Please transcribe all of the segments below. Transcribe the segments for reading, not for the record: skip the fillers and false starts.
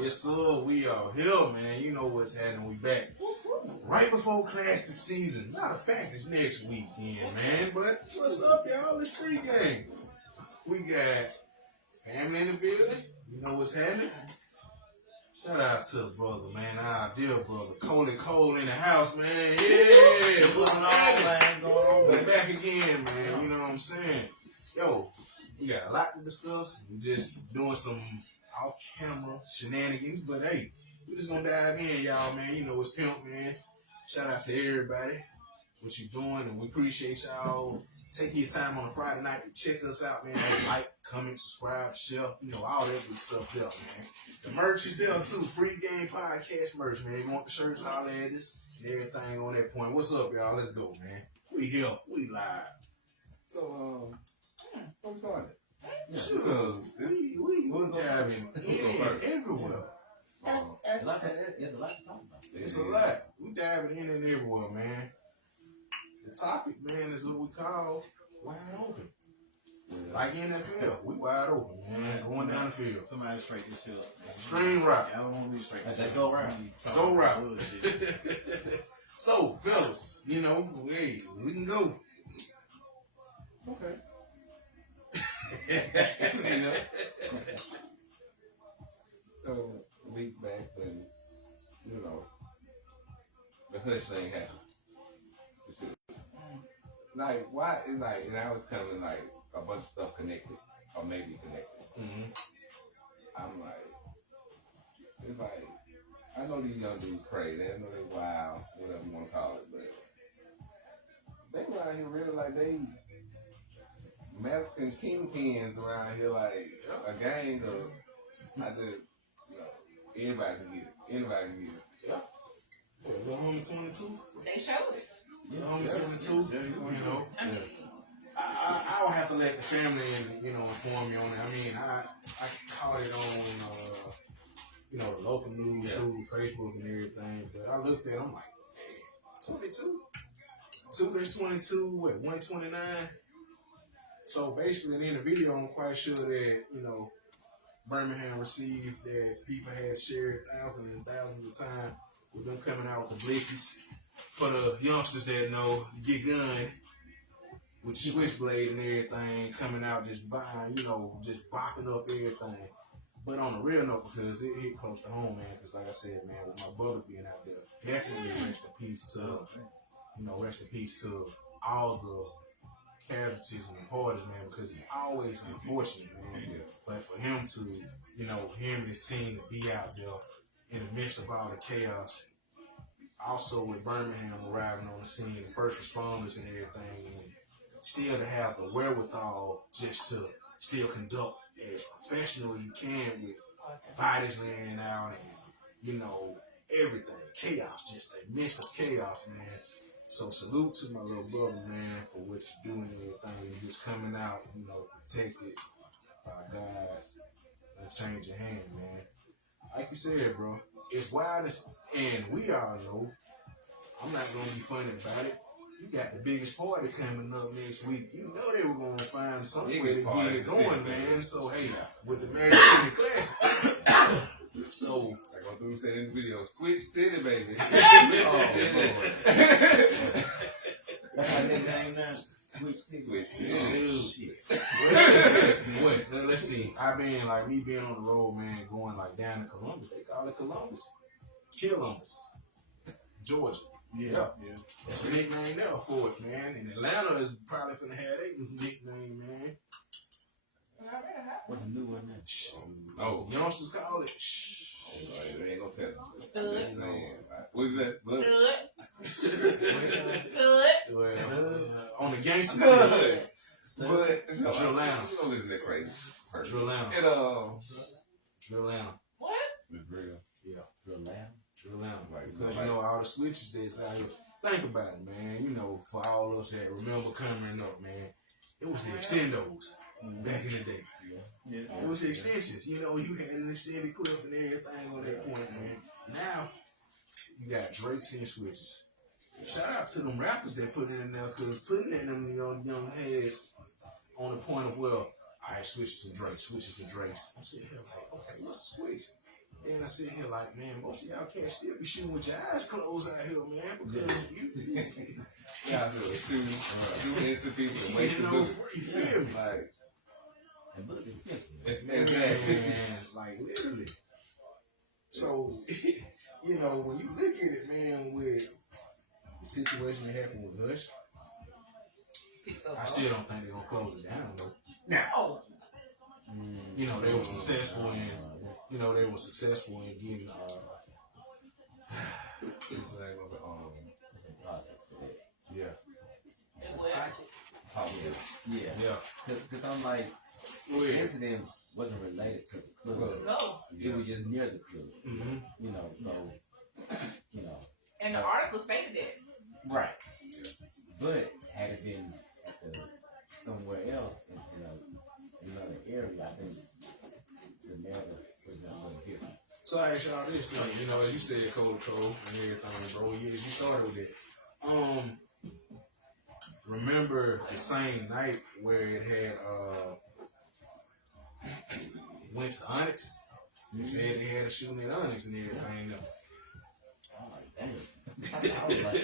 Yes, sir. We are here, man. You know what's happening. We back right before classic season. Matter of fact, it's next weekend, man. But what's up, y'all? It's free game. We got family in the building. You know what's happening. Shout out to the brother, man. Our dear brother, Coley Cole in the house, man. Yeah, what's happening? We're back again, man. You know what I'm saying? Yo, we got a lot to discuss. We're just doing some off-camera shenanigans, but hey, we're just gonna dive in, y'all, man. You know it's Pimp, man. Shout out to everybody, what you doing, and we appreciate y'all taking your time on a Friday night to check us out, man. Like, comment, subscribe, share, you know, all that good stuff there, man. The merch is there too, free game podcast merch, man. You want the shirts, holler at us, and everything on that point. What's up, y'all? Let's go, man. We here, we live. So, what we started? Sure, we diving in everywhere. There's a lot to talk about. It's a lot. We diving in and everywhere, man. The topic, man, is what we call wide open. Like NFL, we wide open, man. Going down the field. Somebody straight this shit up. Screen route. I don't want to be straight. They go around. Go route. So, fellas, you know, hey, we can go. Okay. So, a week back when, you know, the hush thing happened. Like, why? It's like, and I was coming like a bunch of stuff connected, or maybe connected. Mm-hmm. I'm like, it's like, I know these young dudes crazy. I know they wild, whatever you want to call it, but they around here really like they Mexican kingpins around here, like a gang of, I just, you know, everybody can get it. Anybody can get it. Yeah. Little homie 22. They showed it. Little homie 22. You know. I mean, I'll have to let the family, you know, inform me on it. I mean, I caught it on, you know, the local news, through Facebook and everything. But I looked at it, I'm like, man, 22? 2-22, what, 129? So basically, in the video, I'm quite sure that, you know, Birmingham received that people had shared thousands and thousands of times with them coming out with the blickies. For the youngsters that know, you get gun with your switchblade and everything, coming out just buying, you know, just bopping up everything. But on a real note, because it hit close to home, man, because like I said, man, with my brother being out there, definitely rest in peace to, you know, rest in peace to all the casualties and the parties, man, because it's always unfortunate, man. Yeah. But for him to, you know, him and his team to be out there in the midst of all the chaos, also with Birmingham arriving on the scene, the first responders and everything, and still to have the wherewithal just to still conduct as professional as you can with bodies laying out and, you know, everything. Chaos, just a midst of chaos, man. So salute to my little brother, man, for what you're doing and everything. You're just coming out, you know, protected by guys that change your hand, man. Like you said, bro, it's wild and we all know, I'm not going to be funny about it. You got the biggest party coming up next week. You know they were going to find some way to get it going, man. So, hey, with the Magic City Classic. So, like what dude said in the video, Switch City, baby. That's how they name now. Switch City. Switch City. What? Let's see. I've been, like, me being on the road, man, going, like, down to Columbus. They call it Columbus. Columbus, Georgia. Yeah. That's the nickname there for it, man. And Atlanta is probably finna have their new nickname, man. What's the new one now? Oh, youngsters call it. Oh, they ain't gonna tell them. Good. What is that? Look. Good. Well, on the gangster side, But Atlanta. You know this is a crazy person. Atlanta. Atlanta. What? It's real. Yeah. Atlanta. Because you know all the switches that's out here. Think about it, man. You know, for all of us that remember coming up, man, it was the extendos back in the day. Yeah. It was the extensions. You know, you had an extended clip and everything on that point, man. Now you got Drakes and switches. Shout out to them rappers that put it in there, because putting it in them young heads on the point of, well, all right, switches and Drakes. I'm sitting here like, okay, what's the switch? And sit here like, man, most of y'all cats still be shooting with your eyes closed out here, man, because you Yeah, shooting into people and wasting bullets. you feel me? Like, And bullets expensive. exactly. Man, like literally. So, when you look at it, man, with the situation that happened with Hush, I still don't think they're gonna close it down though. No. They were successful in getting It's like, yeah. And what? Yeah. Because I'm like, the incident wasn't related to the club. No. It was just near the club. Mm-hmm. And the article stated that. Right. But had it been somewhere else in another area, I think the narrative would have been a little different. So I ask y'all this thing, as you said, Cole and everything, bro. Yes, you started with it. Remember the same night where it had went to Onyx? They said they had a shooting at Onyx and everything. I'm like, damn. I was like,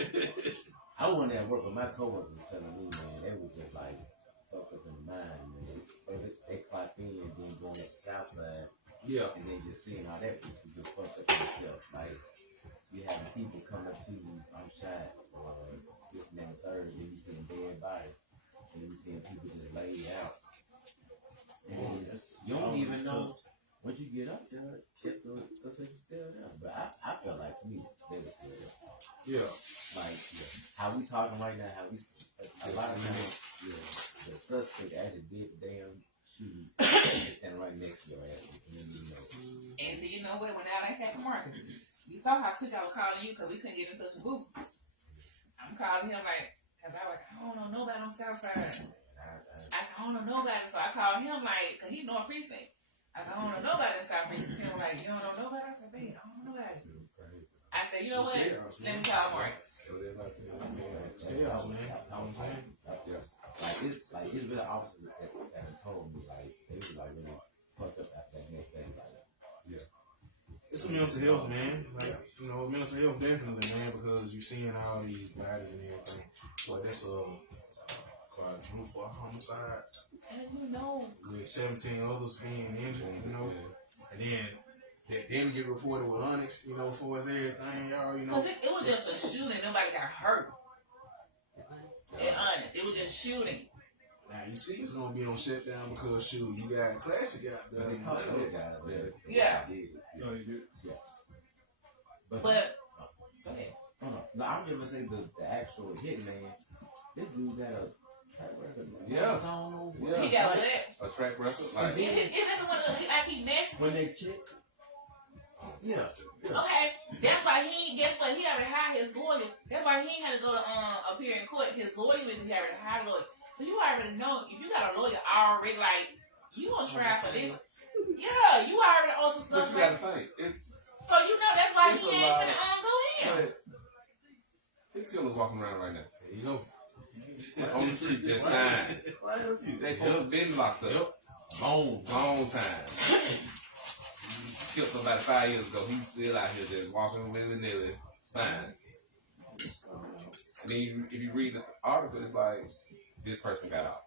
I went there and work with my coworkers telling me, man, they were just like fucked up in the mind, man. They clocked in and then going up the south side. Yeah. And then just seeing how that people just fucked up themselves. Like, you having people come up to you, I'm shot, this and that third, and then you seeing dead bodies. And then you seeing people just laid out. And then you don't even know once you get up there if the suspect is still there. But I felt like to me, they were still there. Yeah. Like, how we talking right now, how we, a lot of times, the suspect actually did the damn shooting and standing right next to your ass. And so you know what? When I ain't that market, you saw how quick I was calling you because we couldn't get in touch with Boo. I'm calling him because I was like, I don't know nobody on the south side. I said, I don't know nobody. So I called him because he's North Precinct. I said, I don't know nobody in South Precinct. He was like, you don't know nobody? I said, babe, I don't know nobody. I said, you know what? Let me call Mark. Chaos, man. Like it's really officers that told me they was really fucked up after that next day. It's a mental health, man. Mental health definitely, man, because you're seeing all these bodies and everything. But that's a quadruple homicide. And with 17 others being injured, and then that didn't get reported with Onyx, for us everything, y'all, Because it was just a shooting, nobody got hurt. Honest, it was just shooting. Now you see, it's gonna be on shutdown because you got Classic out there. They caught those guys. Yeah. Oh, you did? Yeah. But go ahead. No, I'm just gonna say the actual hitman. This dude got a track record. Yeah. He got what? A track record? Like, Is it the one that he messed when with? they check. Yeah. Okay, that's why he. Guess what? He already hired his lawyer. That's why he ain't had to go to appear in court. His lawyer was he already hired a lawyer. So you already know if you got a lawyer already, you gonna try for this. Yeah, you already owe some but stuff. you gotta think. So that's why it's he a ain't lot finna go in. His killer's walking around right now. There you go. On the street, that's fine. They supposed to have been locked up. Yep. Long time. Killed somebody 5 years ago. He's still out here just walking willy-nilly. Fine. And then if you read the article, it's like, this person got out.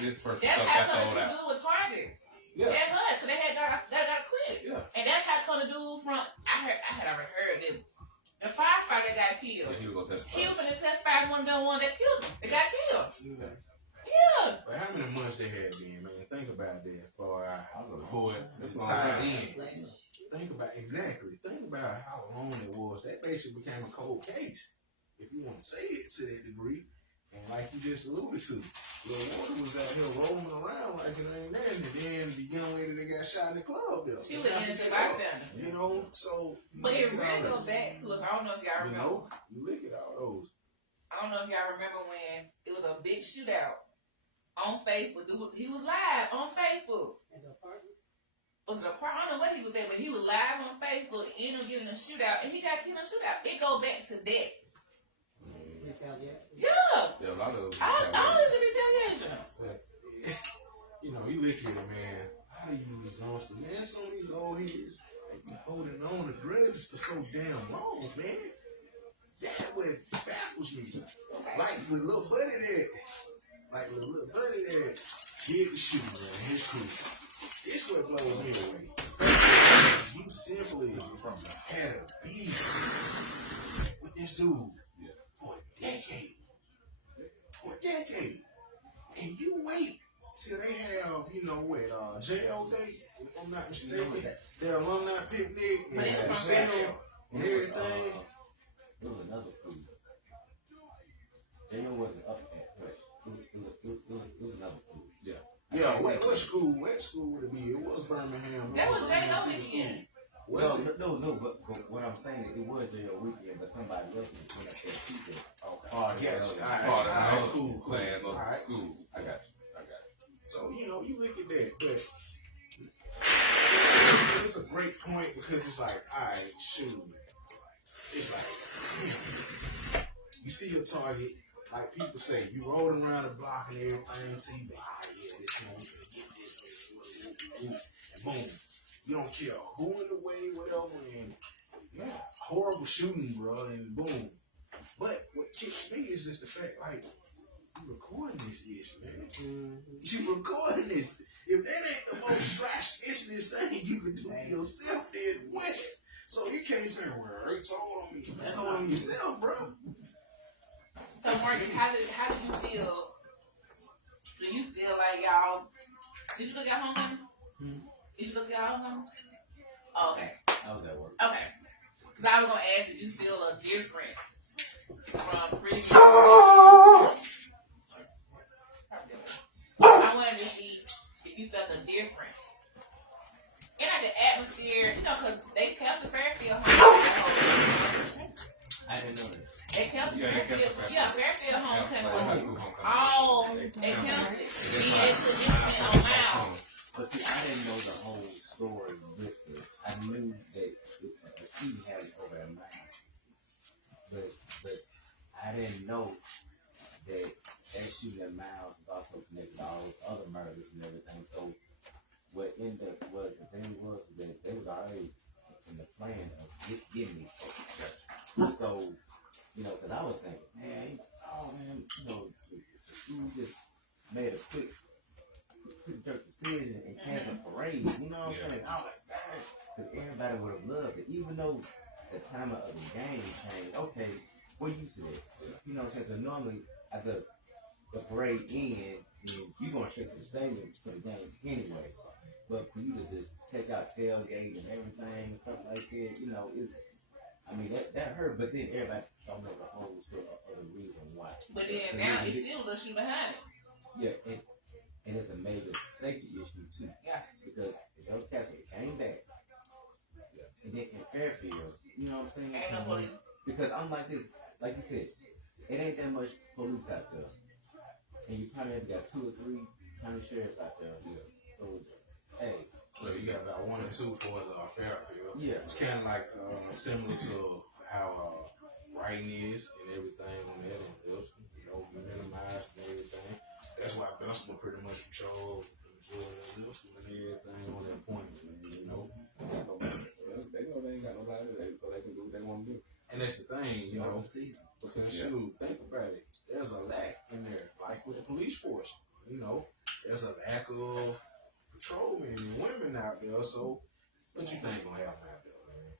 This person That's got how thrown come out. to do with Target. Yeah. That's her, because they got quit. Yeah. And that's how come to do from. I had already heard this. The firefighter got killed. Yeah, he was gonna testify. He was finna testify one that killed him. They got killed. Yeah. Yeah. But how many months they had been, man? Think about that before it That's tied long in. Think about how long it was. That basically became a cold case, if you want to say it to that degree. And like you just alluded to, Lil Wanda was out here rolling around like it ain't nothing. And then the young lady that got shot in the club there. She was an innocent bystander. So. But it really goes back to, I don't know if y'all remember. You look at all those. I don't know if y'all remember when it was a big shootout on Facebook. He was live on Facebook. Was it a part? I don't know what he was at, but he was live on Facebook, ended up getting a shootout, and he got killed in a shootout. It goes back to that. Yeah. A lot of those. All is retaliation. You look at it, man. How do you use monsters? Man, some of these old heads, they be holding grudges for so damn long, man. That what baffles me. Like with little buddy there, did the shooting, man, his crew. This what blows me away. You simply had a beef with this dude for a decade. And you wait till they have, jail day, if I'm not mistaken, their alumni picnic and jail and everything. It was another school. Jail wasn't up at Fresh. It was another school. Yeah, what school would it be? It was Birmingham. That was J.O. weekend. No, but what I'm saying is it was J.O. weekend, but somebody else was going up there too. All right, cool. Plan All right. school. I got you. So, you look at that, but it's a great point because it's like, all right, shoot. It's like, you see your target, like people say, you rolling around the block and everything, so you be like, this one, we gonna get this, and boom. You don't care who in the way, whatever, and horrible shooting, bro, and boom. But what kicks me is just the fact, like, you recording this ish, man. You recording this. If that ain't the most trash-ishness thing you can do to yourself, then what? So you can't say, well, you told on me. You told on yourself, bro. So, Marcus, how do you feel? Do you feel like y'all? Did you look at homecoming? Did you look at homecoming? Oh, okay. I was at work. Okay. Because I was gonna ask, did you feel a difference from previous? I wanted to see if you felt a difference. And like the atmosphere, because they kept the Fairfield homecoming. I didn't know that. They kept Fairfield homecoming was all they kept it. On Miles. But see, I didn't know the whole story with it. I knew that he had it over at Miles. But I didn't know that shooting at Miles was also connected to all those other murders and everything. So the thing was that they was already in the plan of getting these folks. So, because I was thinking, man, the school just made a quick jerk decision and canceled a parade. You know what I'm saying? I was like, man, because everybody would have loved it, even though the time of the game changed. Okay, we're used to it. You know what I'm saying? Because normally after the parade ends, you're going straight to the stadium for the game anyway. But for you to just take out tailgate and everything and stuff like that, that hurt. But then everybody don't know the whole story of the reason why. But then now it's still a shoe behind it. Yeah, and it's a major safety issue too. Yeah. Because if those cats came back, and then in Fairfield, you know what I'm saying? Ain't no police. Because I'm like this, like you said, it ain't that much police out there, and you probably have got 2 or 3 county sheriffs out there. Yeah. So, hey. So you got about 1 or 2 for Fairfield. Yeah. It's kind of like similar to how writing is and everything on that, and you minimize and everything. That's why Dunstable pretty much patrols Jordan and everything on that point, man, They know they ain't got nobody there, so they can do what they want to do. And that's the thing, because shoot, think about it. There's a lack in there, like with the police force. There's a lack of patrolmen and women out there. So, what you think gonna happen out there, man?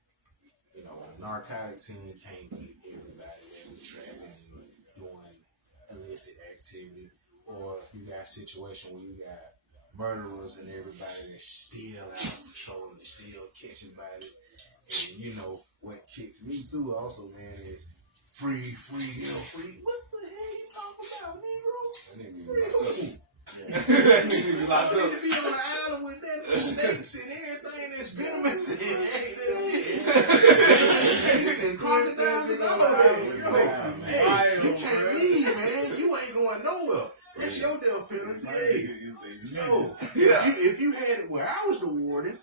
The narcotic team can't get everybody that was trapping and doing illicit activity. Or you got a situation where you got murderers and everybody that's still out patrolling and still catching bodies. And what kicks me too also, man, is free. What the hell you talking about, Negro? Free who? I need to be on the island with that snakes and everything that's venomous and snakes and crocodiles and all that. Hey, you can't leave, man. You ain't going nowhere. That's your death penalty. Hey. So, if you had it where I was the warden,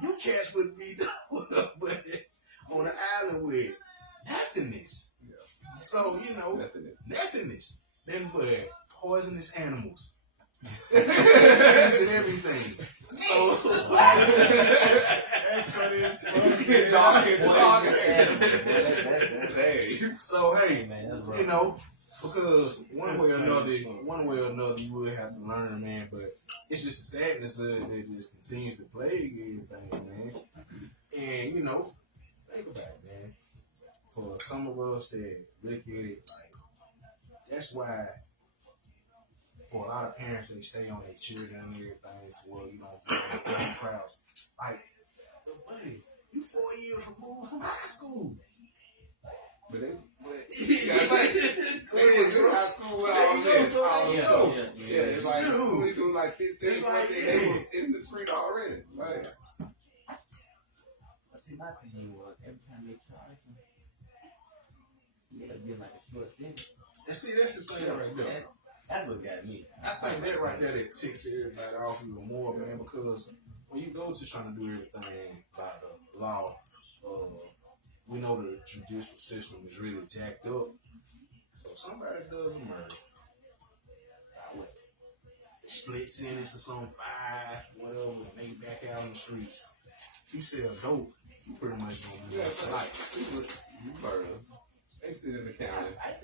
you cats would be but on the island with nothingness. So, nothingness. Then but poisonous animals. And everything. So That's funny as fuck. So hey, man, that's rough. you know, because one way or another, you would have to learn, man. But it's just the sadness of it that just continues to plague everything, man. And you know, think about it, man. For some of us that look at it like, that's why. For a lot of parents, they stay on their children and everything to where you don't get in crowds. Like, buddy, you 4 years removed from high school. But they was in high school with all this. Yeah, it's like when we do like 15, It's like, they was in the street already. Like, See, my thing was every time they charge him, it'd be like a short sentence. And see, that's the thing right there. That's what got me. I think that right there that ticks everybody off even more, man, because when you go to trying to do everything by the law, we know the judicial system is really jacked up. So if somebody does a murder, what, split sentence or something, 5, whatever, and they back out on the streets. If you sell dope, you pretty much gonna be for life. murder. They sit in the county. Like,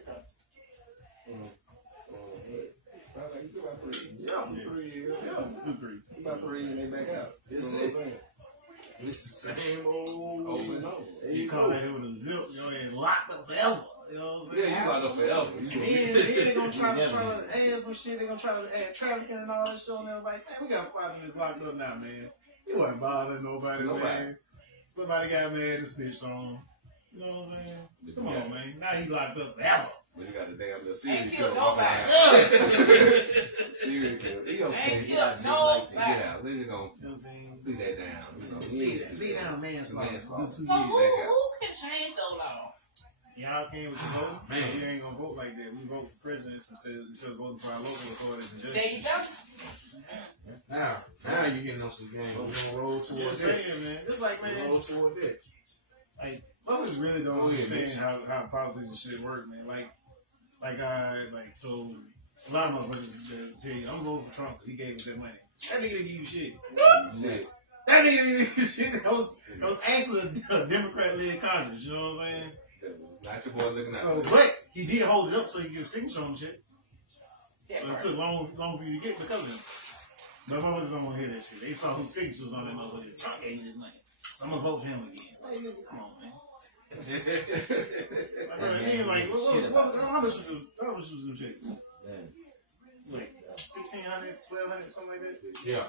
you about 3. Yeah. 3 years. Yeah. 2-3. About 3 and they back out. That's You know it. what I'm saying? It's the same old. Over and over. There You you call go. that with a zip, you know, ain't locked up forever. You know what I'm Yeah, saying? you locked up forever. You Then they gonna try to add some shit. They gonna try to add trafficking and all that shit on there. Like, man, we got 5 minutes locked up now, man. You ain't bothering nobody, man. Somebody got mad and snitched on him. You know what I'm saying? Come on, man. Now he locked up forever. But you got the damn little Ain't serial killed killer walking nobody. around. Serial killer. He gonna Ain't get killed nobody. out. We're just gonna You know what I'm saying? leave that down. You know, Lay down, manslaughter. Manslaughter. Do 2 So who years. can change those laws? Y'all came with the vote. Man. We ain't gonna vote like that. We vote for presidents instead of voting for our local authorities and judges. There you go. Now you're getting on some game. We're gonna roll Just towards that. saying, man. Just like, We're man, gonna roll toward that. like, mothers really don't Oh, yeah, understand how politics and shit work, man. So a lot of motherfuckers tell you, I'm voting for Trump because he gave us that money. That nigga didn't give you shit. Shit. That nigga didn't give you shit. That was actually a Democrat-led Congress. You know what I'm saying? Not your boy looking So, out. but he did hold it up so he could get a signature on the shit. Yeah, But it took long for you to get because of him. But motherfuckers don't want to hear that shit. They saw whose signature was on that motherfucker. Trump gave me this money. So I'm going to vote for him again. Like, nigga, come on, man. Like, bro, he ain't like, how much was them checks? Like, 1,600, 1,200, something like that? Yeah.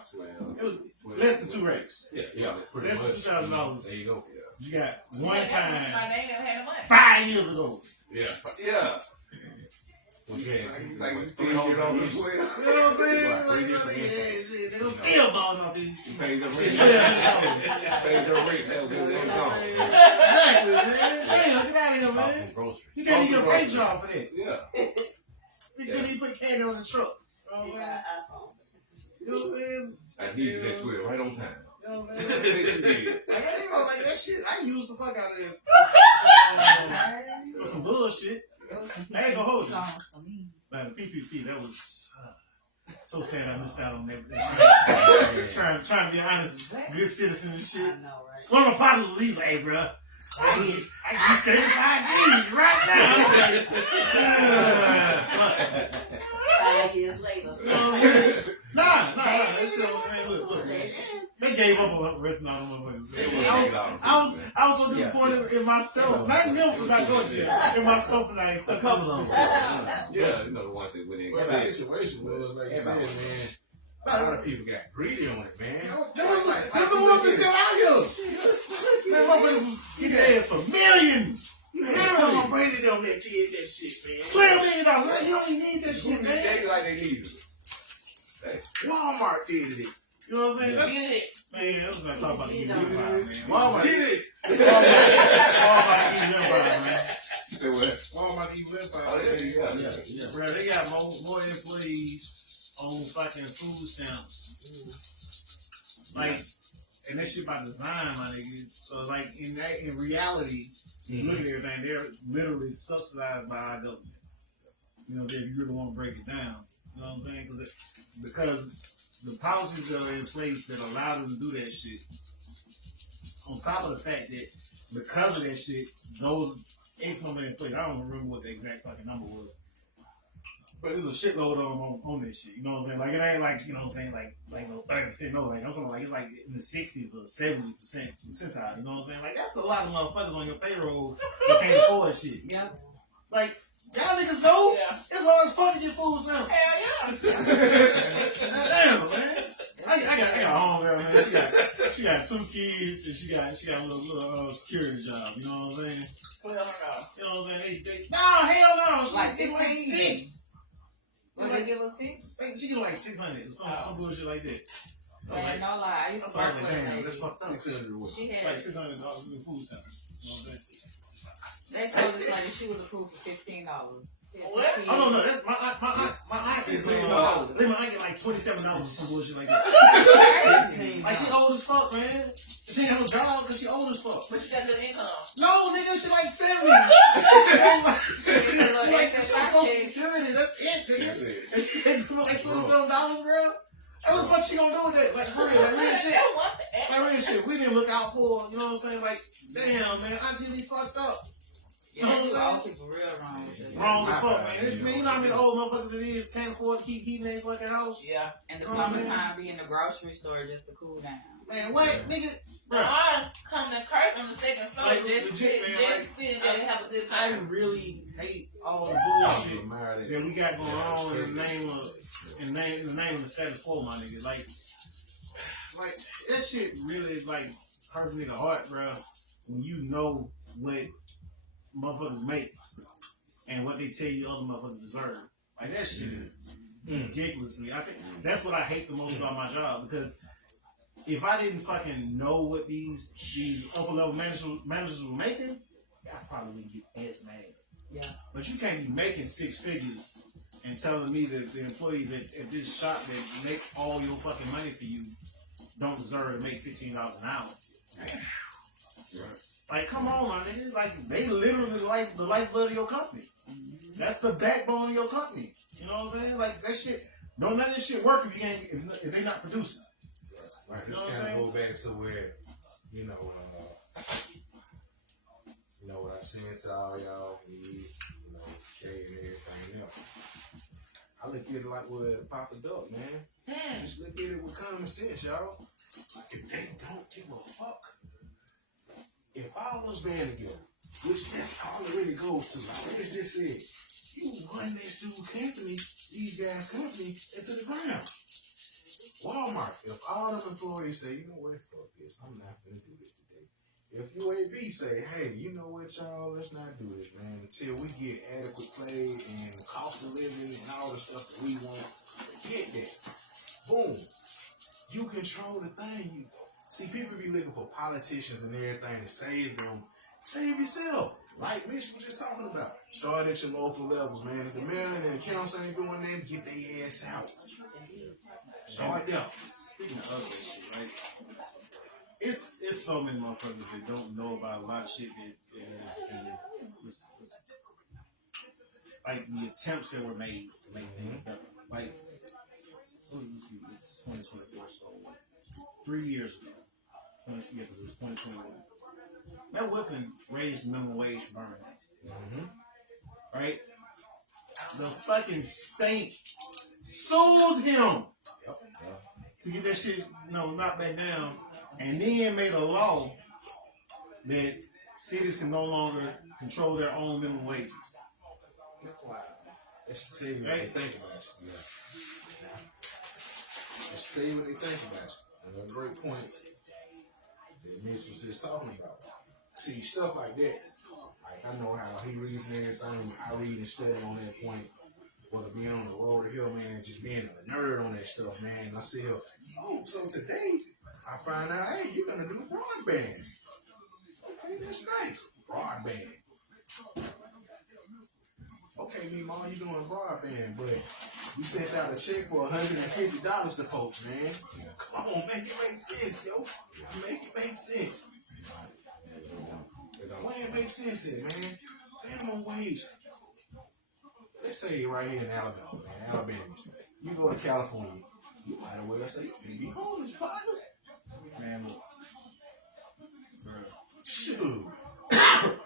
It was less than 2 racks. Yeah. Pretty Less than much. $2,000. There you go. You got one they ain't time, had the money. 5 years ago. Yeah. What you had? Like you still hold on to the twist. You know what I'm saying? Right, Like, different yeah, instances. shit, they gonna still balling off these. You paid your rent. Yeah. Paid your rent. That was good. That was gone. Exactly, man. Damn, get out of here, Bought man. some groceries. You can't even get a pay job for that. Yeah. You couldn't even put candy on the truck. You know what I'm saying? I need you that Twitter right on time. You know what I'm saying? Like, you know, like that shit, I used the fuck out of it. For some bullshit. I ain't gonna hold you. Man, the PPP, that was so sad I missed out on that. Trying to be honest, good citizen and shit. I know, right? One of my partners was, he's like, hey, bro, I can get 75 G's right now. 5 years later. Nah, that shit, man, look. They gave up on resting on them motherfuckers. I was so disappointed in myself. Not in them for not going to jail. In myself for not accepting this shit. Yeah, you know the ones that went in. Well, the situation was, like you said, man, a lot of people got greedy on it, man. They're the ones that still out here. Them motherfuckers was getting ass for millions. You had someone Brady on that did that shit, $12 man. million. You don't even need that shit, man. They like they needed it. Walmart did it. You know what I'm saying? Yeah. Get it. Man, that's what I'm talking about. You The know, empire, man. Walmart did it. Walmart evil empire, man. Say what? Walmart evil empire. Oh, yeah. Yeah. Bro, they got more employees on fucking food stamps. Like, and that shit by design, my nigga. So, like, in reality, you look at everything, they're literally subsidized by our government. You know what I'm saying? If you really want to break it down. You know what I'm saying? Because the policies that are in place that allow them to do that shit, on top of the fact that because of that shit, those X number in place, I don't remember what the exact fucking number was. But there's a shitload on that shit. You know what I'm saying? Like, it ain't like, you know what I'm saying, like no 30%, no. Like, I'm talking like, it's like in the 60s or 70% percentile. You know what I'm saying? Like, that's a lot of motherfuckers on your payroll that can't afford shit. Yeah. Like, y'all niggas know Yeah. it's hard as fuck to get food stamps. Hell Damn, man. I got a homegirl, man. She got 2 kids and she got a little security job. You know what I'm saying? yeah. Well, You know what I'm saying? No, hell no. She Like get like 15? 6. Will they give us 6? She get like 600 or some bullshit like that. Man, no lie. I used to I work was with like, a damn, lady. that's fucked up. 600 what? She Like had, $600 in food stamps. You know what I'm saying? they told us like she was approved for $15. What? Oh no, that's my aunt gets $15. Then my aunt get like $27 or some bullshit like that. Like she old as fuck, man. She ain't have no job because she old as fuck. But you got good income. No, nigga, she like 70. She like Social Security. That's it, nigga. And she get like $27, bro. What the fuck she gonna do with that? Like, for real, like real shit. Like real shit. We didn't look out for her, you know what I'm saying? Like, damn, man, Auntie be fucked up. Yeah, they do all people real wrong. Wrong as fuck, man. Man, you know how many old motherfuckers it is can't afford to keep heating their fucking house? Yeah. And the summertime be in the grocery store just to cool down. Man, what, nigga? No, I come to Kirk on the second floor Like, just legit, man, like, sit there and have a good I time. really hate all the bullshit that we got going on in the name of the status quo, my nigga. Like that shit really like hurts nigga heart, bro. When you know what motherfuckers make and what they tell you other motherfuckers deserve. Like that shit is ridiculous to me. I think that's what I hate the most about my job, because if I didn't fucking know what these upper level managers were making, I probably wouldn't get as mad. Yeah. But you can't be making 6 figures and telling me that the employees at this shop that make all your fucking money for you don't deserve to make $15 an hour. Like, come on, my nigga. Like, they literally the lifeblood of your company. That's the backbone of your company. You know what I'm saying? Like, that shit, don't let this shit work if they not producing. Right, You this know what kind I'm of go back to where, you know what I said to all y'all, Shay and everything else. I look at it like with Papa Duck, man. Just look at it with common sense, y'all. If they don't give a fuck, if all us band together, which that's all it really goes to, like what they just said, you run this dude company, these guys' company, into the ground. Walmart, if all them employees say, you know what, fuck this, I'm not gonna do this today. If UAB say, hey, you know what, y'all, let's not do this, man, until we get adequate pay and cost of living and all the stuff that we want, get that. Boom. You control the thing. See, people be looking for politicians and everything to save them. Save yourself. Like Mitch was just talking about. Start at your local levels, man. If the mayor and the council ain't doing that, get their ass out. Start there. Speaking of other shit, right? It's so many motherfuckers that don't know about a lot of shit that like the attempts that were made to make things better. Like, it's 2024, so 3 years ago. 20, because it was 2021. Matt Whiffen raised minimum wage for Birmingham. Right? The fucking state sued him to get that shit, knocked back down, and then made a law that cities can no longer control their own minimum wages. That's why. That should tell you what they think about you. That should tell you what they think about you. And a great point that Mitch was just talking about. See, stuff like that, like I know how he reads and everything, I read and study on that point. Whether being on the road or hill, man, just being a nerd on that stuff, man. I see her, so today I find out, hey, you're gonna do broadband. Okay, that's nice. Broadband. Okay, me mom, you doing broadband, but you sent out a check for $150 to folks, man. Come on, make it make sense, yo. Make it make sense. Why it make sense here, man? Minimum wage. Let's say right here in Alabama, man. Alabama. You go to California. you might as well say you finna be homeless, partner. Man, look. Bruh. Shoot.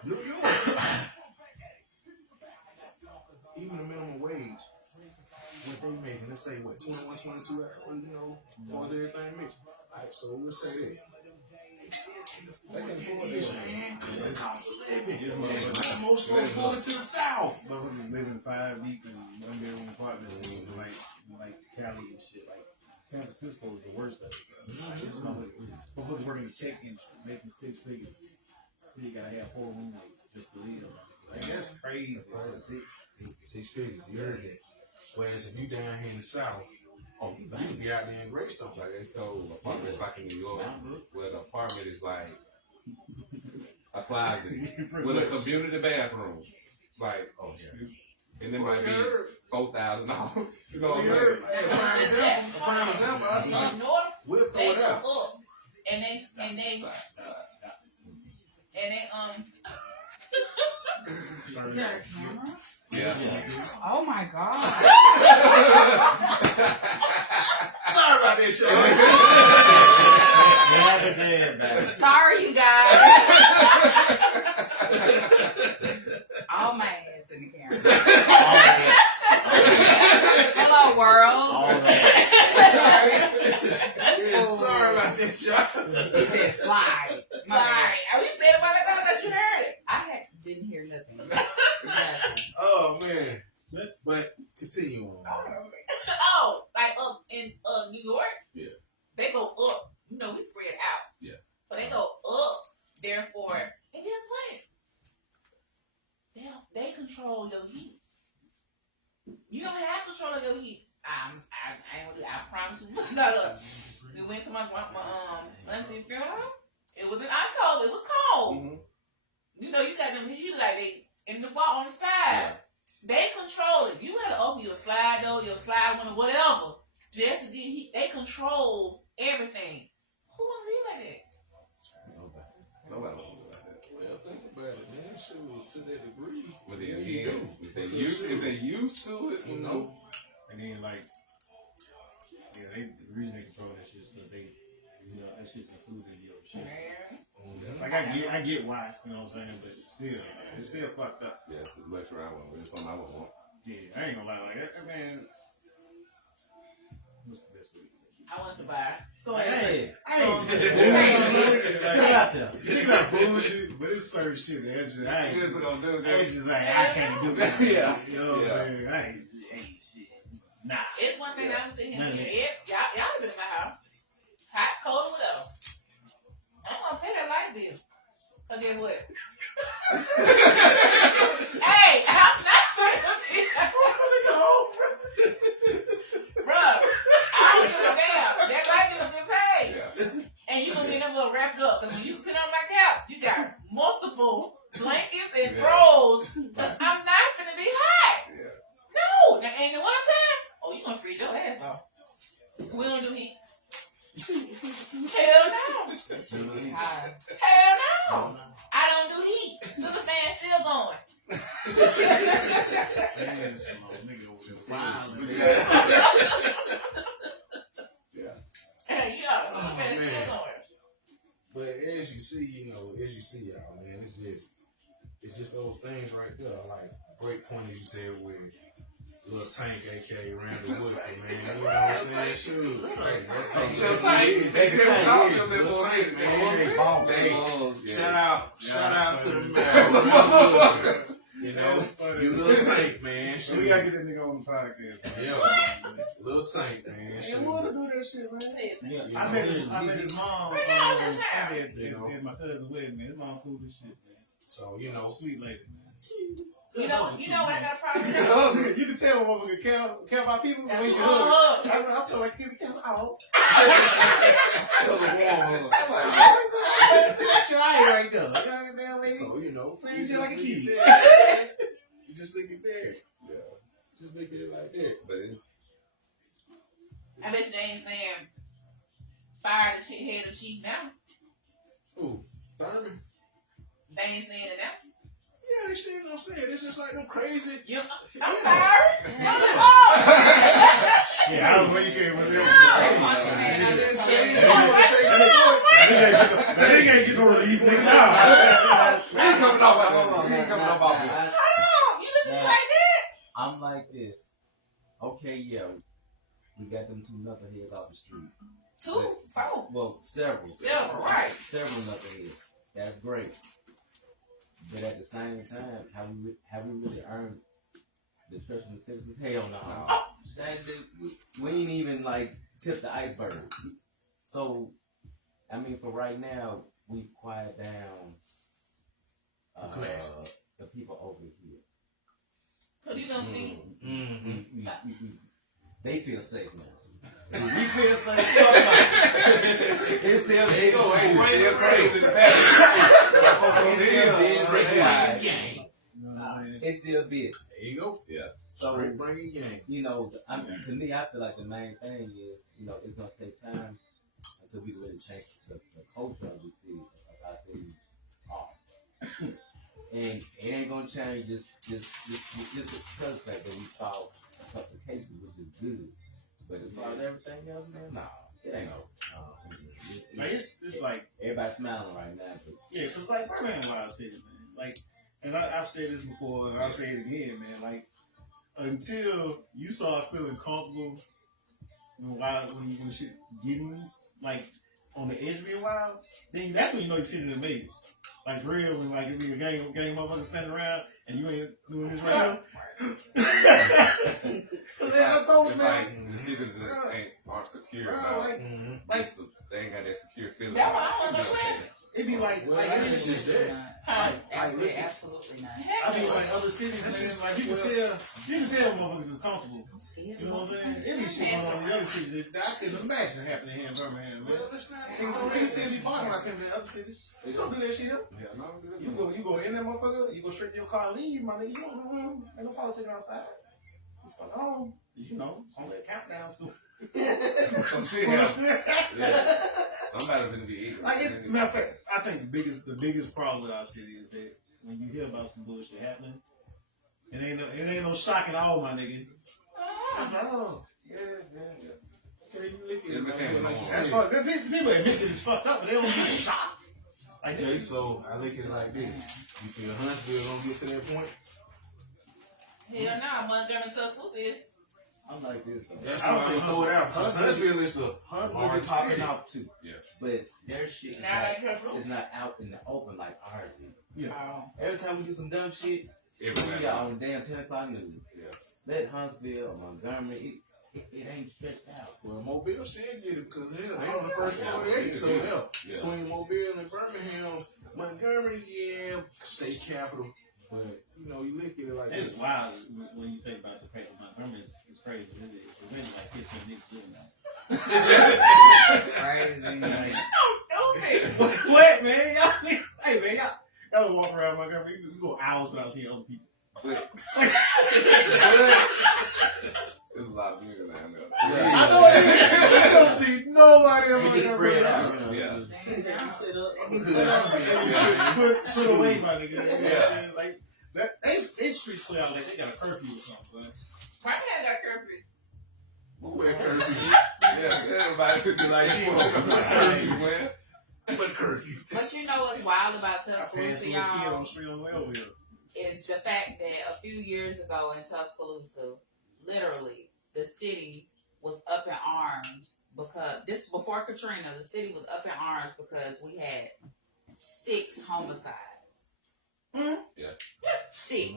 New York. Even the minimum wage, what they making, let's say, what, 21, 22 hours, you know, was everything mixed. Alright, so let's say that. They still can't afford that, man, because the cost of living. That's why most folks moving to the South. Motherfuckers living 5 deep in one-bedroom apartments in like Cali and shit. Like San Francisco is the worst of it. This motherfuckers working in the tech industry, making 6 figures. Still you gotta have 4 roommates just to live. Like that's crazy. 6 figures, you heard that. Whereas if you down here in the South, you can be out there in Greystone. Like they sold apartments like in New York, where the apartment is like a closet with a community bathroom. Like, and it might be $4,000. You know what I'm saying? Prime example, I see. Up north, We'll throw they it go out. up, and they Yeah. Oh my God. Sorry about that, shit. Sorry, you guys. All my ass in the camera. Hello, world. Yeah, sorry about that, y'all. He said slide. My bad. sorry. Are we saying about that? I thought you heard it. Didn't hear nothing. Oh, man. But continue on. Oh, like up in New York, Yeah. they go up. You know, we spread out. Yeah. So they go up. Therefore, and guess what? They control your heat. You don't have control of your heat. I promise you. No. We went to my auntie's funeral. It was in October. It was cold. Mm-hmm. You know, you got them. He like they in the bar on the side. They control it. You gotta open your slide door, your slide window, whatever, just to get heat. They control everything. Who wanna be like that? Nobody wants to do like that. Well, think about it, man. Shoot, to that degree. But Yeah, then you again, do. if they used to it, You know. And then like, the reason they control that shit is because they, that shit's included in your shit. Like I get why, you know what I'm saying, but it's still fucked up. Yeah, it's a lecture I want. It's something I would want. Yeah, I ain't gonna lie, like man, what's the best way to say it? I want to buy. So Hey, Speaking of bullshit, but it's certain shit that it's just, I ain't just like, I can't do that. Yeah. You know what I'm saying? I ain't shit. Nah. it's one thing I'm sitting here. Y'all have been in my house, hot, cold, whatever. I'm gonna pay that light bill. So guess what? Hey, I'm not gonna be. Bruh, I don't give a damn. That light bill get paid. Yeah. And you gonna get them little wrapped up. Cause when you sit on my couch, you got multiple blankets and throws. Cause I'm not gonna be hot. Yeah. No. Now, and the one time, you gonna freeze your ass off. We don't do heat. Hell no. Hell no. I don't do heat. So the fan's still going. Yeah, so the fan's still going. But as you see, y'all, man, it's just those things right there. Like great point as you said with Little Tank, aka Randall Woodford, man. You know what I'm saying? Shoot. Shout out to the man. You know, you Little Tank, man. So we gotta get that nigga on the podcast. Yeah, Little Tank, man. Hey, we wanna do that shit, man. You I met his mom. And my cousin with me. His mom cool as shit, man. So Sweet lady, man. You know what I got a problem with? You can tell when motherfucker care about people the way she Uh-huh. look. I feel like he can out. Shit, I ain't right there. You know what I mean? So Playing shit like a kid. You just look at that. Yeah. Just look at it like that. But it's, I bet you they ain't saying fire the head of chief now. Ooh, Thurman. They ain't saying it now. Yeah, they still gonna say it. It's just like them crazy. I'm sorry. Yeah, I don't know where you came with No. this. That nigga ain't get no relief, nigga. We ain't coming off like that. We ain't coming off off it. Hold on, you looking at me like that? I'm like this. Okay, yeah, we got them two knuckleheads off the street. 2, 4. Well, several. Several, right. Several knuckleheads. That's great. But at the same time, have we really earned the trust from the citizens? Hell no. We ain't even like tipped the iceberg. So, I mean, for right now, we've quieted down the people over here. So you don't think? They feel safe now. We feel safe. Fuck no. It's still big. Still crazy. It's still big. There you go. Yeah. So, Straight bringing game. you know, to me, I feel like the main thing is, you know, it's gonna take time until we really change the culture of the city about things are. And it ain't gonna change just because of the fact that we saw a couple of cases, which is good. But as far as everything else, man, nah, it ain't no. It's like everybody's smiling right now, but yeah, it's like Birmingham Wild City, man. Like, and I've said this before, and I'll say it again, man. Like, until you start feeling comfortable when shit's getting like on the edge of being wild, then that's when you know you're sitting in the made. Like for real, when like it be a gang motherfuckers standing around and you ain't doing this right now. Yeah, I told It's you, man. like the citizens aren't secure about it. Like They ain't got that secure feeling. That's why I want the question. it be like It's just there. Absolutely, absolutely not. I mean, like other cities, man, like you can tell motherfuckers is comfortable. I'm scared. You know what I'm saying? It be shit going on in the other cities that I couldn't imagine happening here in Birmingham, man. Well, let's not. Niggas still be parking like them in other cities. You don't do that shit here. Yeah, no, You go in there, motherfucker. You go straight to your car and leave, my nigga. You don't know him. Ain't no politicking outside. You fuck home. You know, it's only a countdown to. some shit happen. Yeah. Somebody's gonna be ignorant. Like matter of fact, I think the biggest problem with our city is that when you hear about some bullshit happening, it ain't no shock at all, my nigga. It's like, oh, yeah. Okay, you look at It it became like normal. that's fucked. People admit that it's fucked up, but they don't get shocked. Like Okay, so I look at it like this. You feel Huntsville gonna get to that point? Hell no, Montgomery Tuscaloosa. I'm like this though. That's why I'm gonna throw it out. Because Huntsville is the Huntsville be largest popping city. off too. Yeah. But their shit is Now that's just it's not out in the open like ours is. yeah. Every time we do some dumb shit, we Everybody. got on the damn 10 o'clock news. Yeah. Let Huntsville or Montgomery, it ain't stretched out. Well, Mobile still get it because hell, they on the first 48. So hell, between Mobile and Birmingham, Montgomery, yeah, state capital. But you know, you look at it like It's this. wild when you think about the fact that Montgomery is crazy. It's really like 15 niggas doing that. Crazy. What, man? Hey, man, y'all walk around Montgomery. You go hours without seeing other people. There's a lot of niggas down there. I know it is. You don't see nobody in We just Montgomery. spread out. Yeah. Put away, my nigga. Yeah. Like, they streets clear out like they got a curfew or something, son. Birmingham got curfew. Who wear curfew? Yeah, everybody could be like, what curfew, man? But curfew. But you know what's wild about I passed Tuscaloosa, through a kid on y'all, the street on the way over here. is the fact that a few years ago in Tuscaloosa, literally, the city was up in arms because this before Katrina, the city was up in arms because we had 6 homicides. Yeah. 6.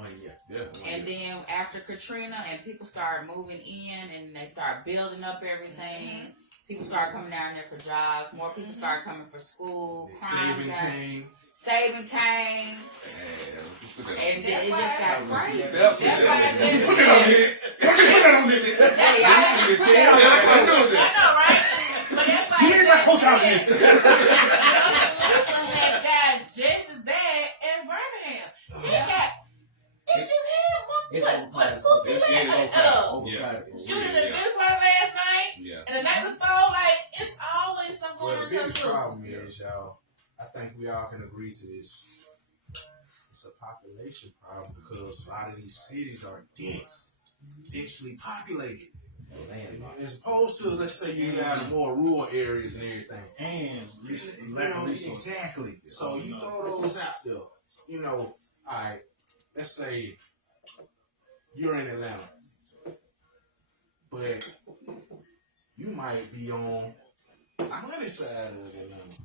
Yeah. And then after Katrina and people started moving in and they started building up everything, people started coming down there for jobs, more people started coming for school, Saving came. And then it just got crazy. That's why I just Put that on it. Put that on it. Hey, I know, right? But that's why You ain't my coach out of this. Tuscaloosa has got just as bad as Birmingham. It's just him. What 2 people shooting the good part last night and the night before, like, it's always something Well, going the on in biggest Tuscaloosa. problem is, y'all, I think we all can agree to this. It's a population problem because a lot of these cities are densely populated. As opposed to, let's say, you got in more rural areas and everything. And exactly. So you throw those out there. You know, all right, let's say you're in Atlanta, but you might be on the money side of Atlanta.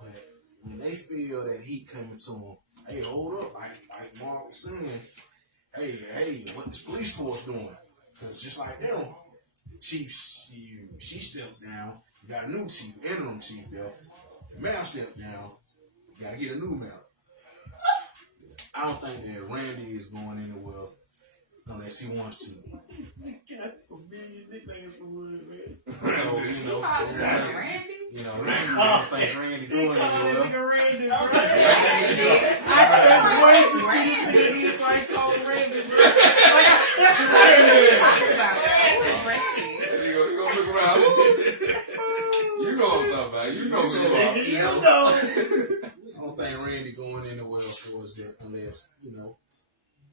But when they feel that heat coming to them, hey, hold up, like Mark was saying, hey, what this police force doing? Because just like them, the chief, she stepped down. You got a new chief, interim chief there. The mayor stepped down. You got to get a new mayor. I don't think that Randy is going anywhere unless he wants to. So, Randy? you know, Randy, I don't think Randy going anywhere. Randy, bro. I can't wait to see this nigga. He's like called Randy, bro. You gonna look around. You know what I'm talking about. You know what I'm talking about. I don't think Randy going anywhere for us that unless, you know,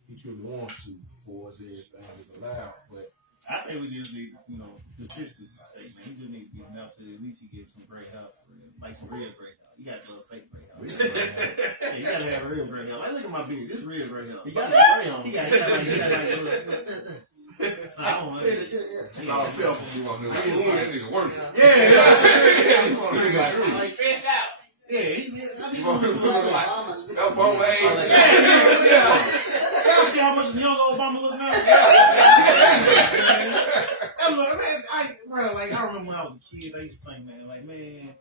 he truly wants to for us everything is allowed. But I think we just need, you know, consistency sake, man. He just need to be enough to at least he get some great help, like some real great help. You got to do a fake great help. Yeah, you got to have a real great help. Like, look at my beard. This is real great help. He got the gray on. He got like, I don't know. Salt pepper. You want to know that nigga work. Yeah. You want to know that Like stressed out. Yeah, he did. I think You want to know like elbow age. yeah. Y'all see how much young Obama look now? I remember when I was a kid, I used to think, man, like, man,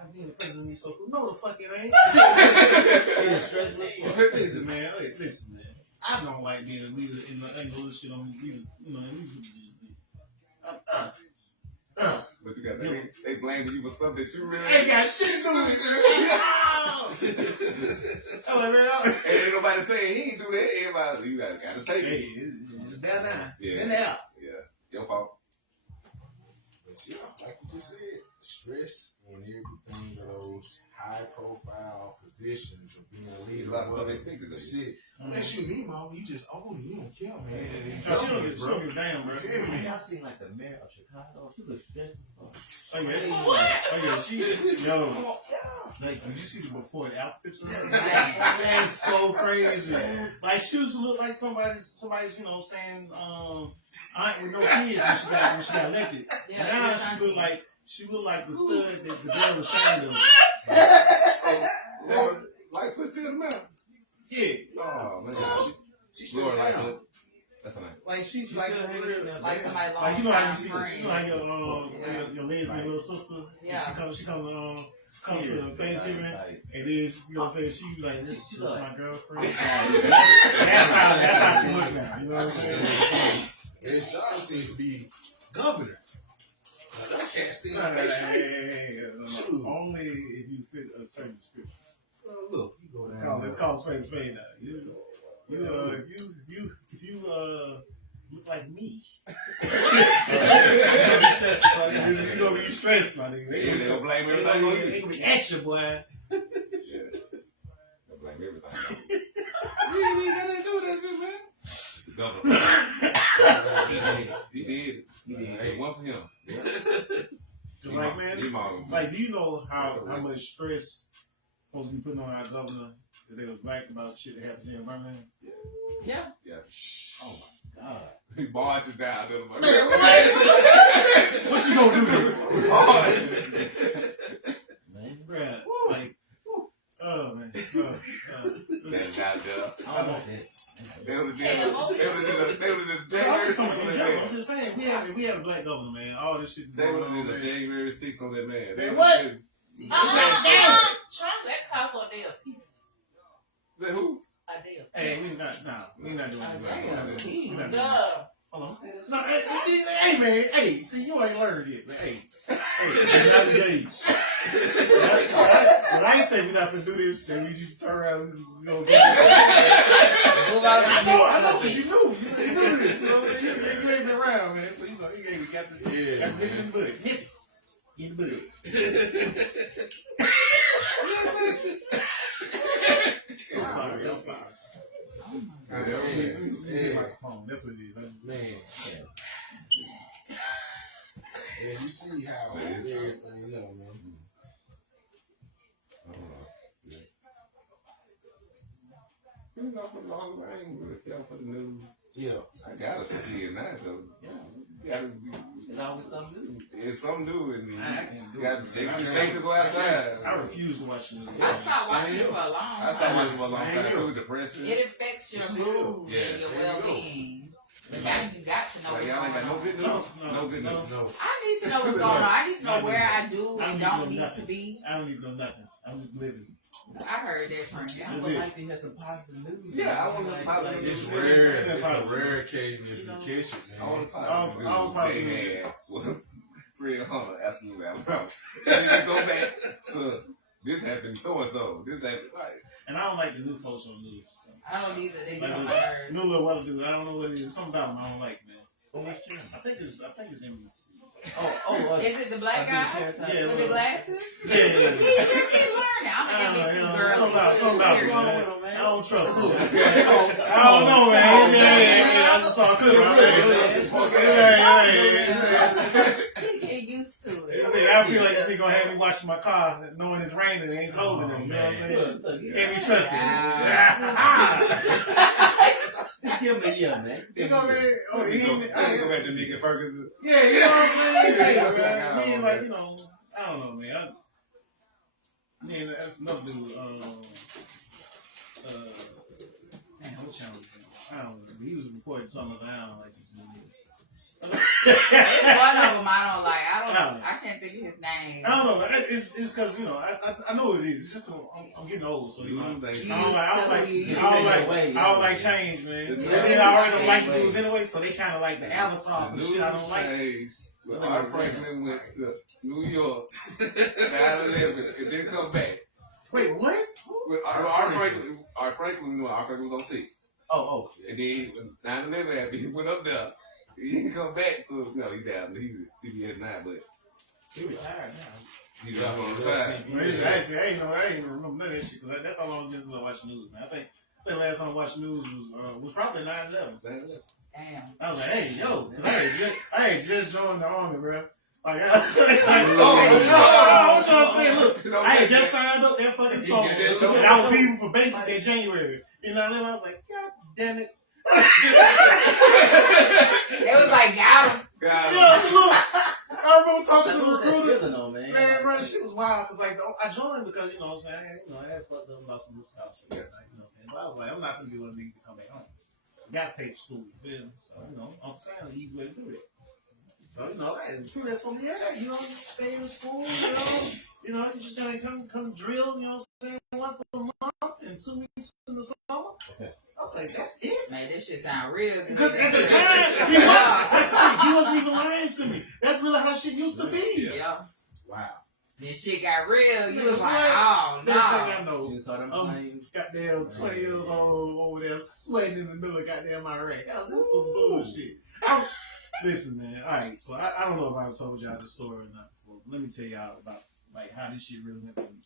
I'm being the president so cool. No, the fuck it ain't. Listen, man. Listen, man. I don't like being a leader in the angle of shit on leader. You know, and we just But you got they blamed you for stuff that you really ain't got shit to do with it. ain't nobody saying he ain't do that. Everybody, you gotta take it. Hey, it's bad now. Yeah. It's in there. Yeah, your fault. But yeah, like you just said, stress and everything of those high profile positions of being a leader. A lot of stuff expected of you. Shit. Unless you me, mom, you just you don't care, man. But you don't give a damn, bro. Y'all seen like the mayor of Chicago? She looks stressed as fuck. Oh yeah, What? Like, did you see the before and after picture? That's so crazy. Like, she used to look like somebody's, you know, saying, aunt with no kids when she got elected. Yeah, Now she look like the stud that the girl was ashamed of. Like pussy in the mouth. Yeah. Oh man, She's Lord, still like down. that. That's a name. Like she's like real. Like somebody long Like you know how you time see, friend. you know how your lesbian little sister. Yeah. She comes to Thanksgiving, and then you know what I'm saying. She like this is my girlfriend. That's how she look now. You know what I'm saying? And Sean seems to be governor. That cat seems like Only if you fit a certain description. Well, look, you go down. Let's call a spade a spade now. If you look like me, you gonna be stressed, my nigga. They gonna blame everything on you. They gonna be extra, boy. Yeah. They'll blame everything on you. You ain't got to do that shit, man. The governor. He did. Hey, one for him. Like, man, like, do you know how much stress supposed to be putting on our governor that they was black about shit that happens here in Birmingham? Yeah. Yeah. Oh my god. He barged you down. What you gonna do? Man. Bruh, like, oh man. That's out there. I don't like that. They would have did I'm just saying, we had a black governor, man. All this shit is They going would on, have did a man. January 6th on that man. Man, what? Trump, that call for a day of peace. That who? A day of peace. Hey, we not doing that. Hold on, say this. No, see, hey man, see, you ain't learned yet, man. Hey, you're not engaged. But I ain't say we not finna do this. They need you to turn around and go do this. I know, because you knew. You knew this. You know what I'm saying? You ain't been around, man. So, you know, you ain't got the nip in the butt. Nip it. In the butt. I'm sorry. Man. That's what it is. Man. Yeah, you see how Yeah. everything, man. You know, for long, I ain't really care for the news. Yeah. I gotta see it now, though. Yeah. Gotta, It's always something new. it's something new, and I can't do you gotta it. take it safe to go outside. I refuse to watch the news. I stopped watching Same it for a long I stopped time. watching for a long Same time. here. It was depressing. It affects your Still. mood Yeah, and your there you go. well-being. But now you got to know Like, what's y'all ain't got going no on. good news. No good news. No. I need to know what's going on. I need to know where I do I and don't don't need need nothing. to be. I don't even know nothing. I'm just living. I heard that from you. I That's would it. like to hear some positive news. Yeah, I man. want some positive news. It's Yeah, rare. yeah, It's a positive. rare occasion if you catch it, All the man. positive all news positive they news. had was real hard. Absolutely, I promise. And then you go back to this happened, so and so. This happened. Like, And I don't like the new folks on the news. I don't either. They Like get on the my nerves. new little weather dude. I don't know what it is. Something about him I don't like, man. But what's your I think it's NBC. Is it the black guy Yeah, with the well, glasses? yeah. He's learning. I'm an NBC girl. Something about it, What's wrong man. with him, man? I don't trust him. I don't know, man. Yeah. I just saw a clip. Get used to it. I feel like this nigga gonna have me washing my car knowing it's raining and ain't told me nothing. You know what I'm saying? Can't be trusted. Just give him a year, man. Just You give know him what a I year. mean? Oh, he go ain't. back to Nick Ferguson. Yeah, you know what I'm saying? Yeah, Yeah, I man. know, Like, you know, I don't know, man. Man, that's another dude. Man, what channel was it? I don't know. He was reporting something. I don't like this dude. It's one of them I don't like. Oh. I can't think of his name. I don't know, man. It's because, you know, I know what it is. It's just I'm getting old, so you know. News ain't- I don't like change, man. And then I already don't like the dudes anyway, so they kind of like the avatar for shit I don't like. changed. When Art Franklin went to New York, 9/11, and then come back. Wait, what? With Art Franklin, you know, Art Franklin was on 6. Oh. And then when 9/11 happened, he went up there. He didn't come back to, you know, he's at CBS now, but He retired now. he's up on the Yeah, side. Actually, I ain't even remember none of that shit because that's how long it's been since I watched the news, man. I think last time I watched the news was probably 9/11. Damn. I was like, hey, yo, 'cause I had just joined the army, bro. Like, I'm trying to say, look, I had just signed up that fucking song, and I was leaving for basic in January. You know what I mean? I was like, God damn it. It was like, got him. Look, I remember talking to the recruiter. Though, man. Man, bro, shit was wild because, like, I joined because, you know what I'm saying, I had fucked up, lost some scholarship, you know what I'm saying. But I was like, I'm not gonna be one of the niggas to come back home. Got to pay for school, you feel me? So, you know, I'm saying the easy way to do it. So, you know, and the recruiter told me, yeah, you know, stay in school, you know, you just gotta come drill, you know what I'm saying, once a month and 2 weeks in the summer. Okay. I was like, that's it. Man, this shit sound real good. Because at the time, he wasn't even lying to me. That's really how shit used to be. Yeah. Wow. This shit got real. You was Yeah, like, right. oh, Next thing I no. know, You saw them flames. goddamn 20 years old over there sweating in the middle of goddamn Iraq. This is some bullshit. Listen, man. All right, so I don't know if I've told y'all this story or not before, but let me tell y'all about like how this shit really went for me.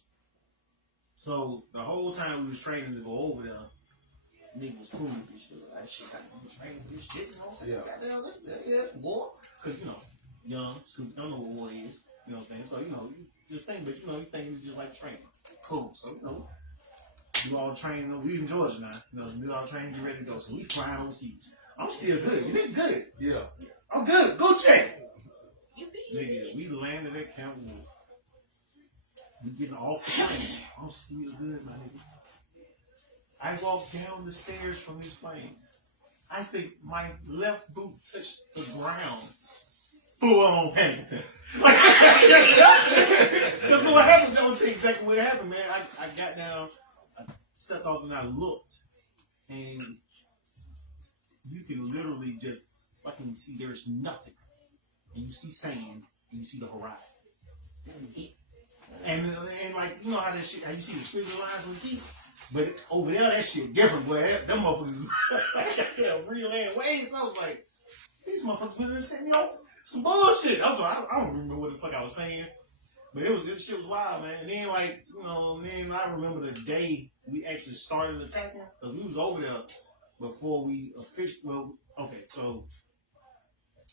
So the whole time we was training to go over there, nigga was cool with this shit. Like, shit, I can train this shit, you know what I'm saying? Yeah. Goddamn, war. Because, you know, young, stupid, don't know what war is. You know what I'm saying? So, you know, you just think, but you know, you think it's just like training. Cool. So, you know, we all train, we in Georgia now. You know, we all train, get ready to go. So we flying overseas. I'm still good. You niggas good. Yeah. I'm good. Go check. You see? Nigga, we landed at Camp Wolf. We getting off the plane. I'm still good, my nigga. I walked down the stairs from this plane. I think my left boot touched the ground. Full on panic attack. That's what happened. That was exactly what happened, man. I got down, I stepped off, and I looked, and you can literally just fucking see there's nothing, and you see sand, and you see the horizon. That's it. And like, you know how that shit, how you see the squiggly lines on the feet? But over there, that shit different, boy. Them motherfuckers real land waves. I was like, these motherfuckers really sent me off some bullshit. I don't remember what the fuck I was saying. But this shit was wild, man. And then, like, you know, then I remember the day we actually started attacking. Because we was over there before we officially, well, okay, so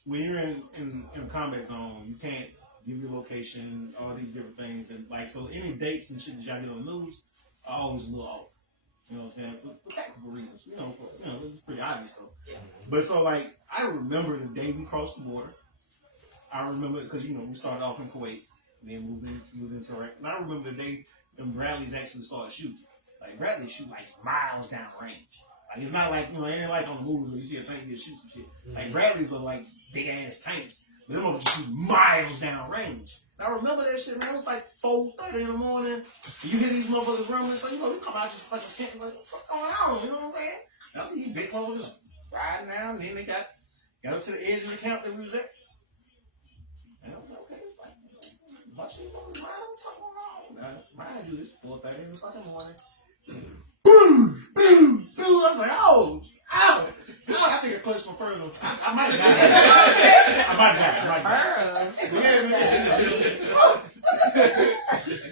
when you're in a combat zone, you can't give your location, all these different things, and like so any dates and shit that y'all get on the news are always a little off. You know what I'm saying? For tactical reasons. It's pretty obvious though. Yeah. But so like I remember the day we crossed the border. I remember because we started off in Kuwait, and then moved into Iraq. And I remember the day when Bradleys actually started shooting. Like Bradleys shoot like miles down range. Like it's not like it ain't like on the movies where you see a tank just shoot some shit. Like Bradleys are like big ass tanks, but them motherfuckers shoot miles down range. And I remember that shit, man. It was like 4:30 in the morning. You hear these motherfuckers rumbling, so we come out just fucking tent like, what's going on? You know what I'm saying? I see these big motherfuckers riding down, and then they got up to the edge of the camp that we was at. And I was like, okay, like a bunch of these motherfuckers riding, what's going on? Now, mind you, it's 4:30 in the fucking morning. Boom, boom, boom. I was like, ow. I think I clutched my pearl. I might have died. Yeah, man. And then,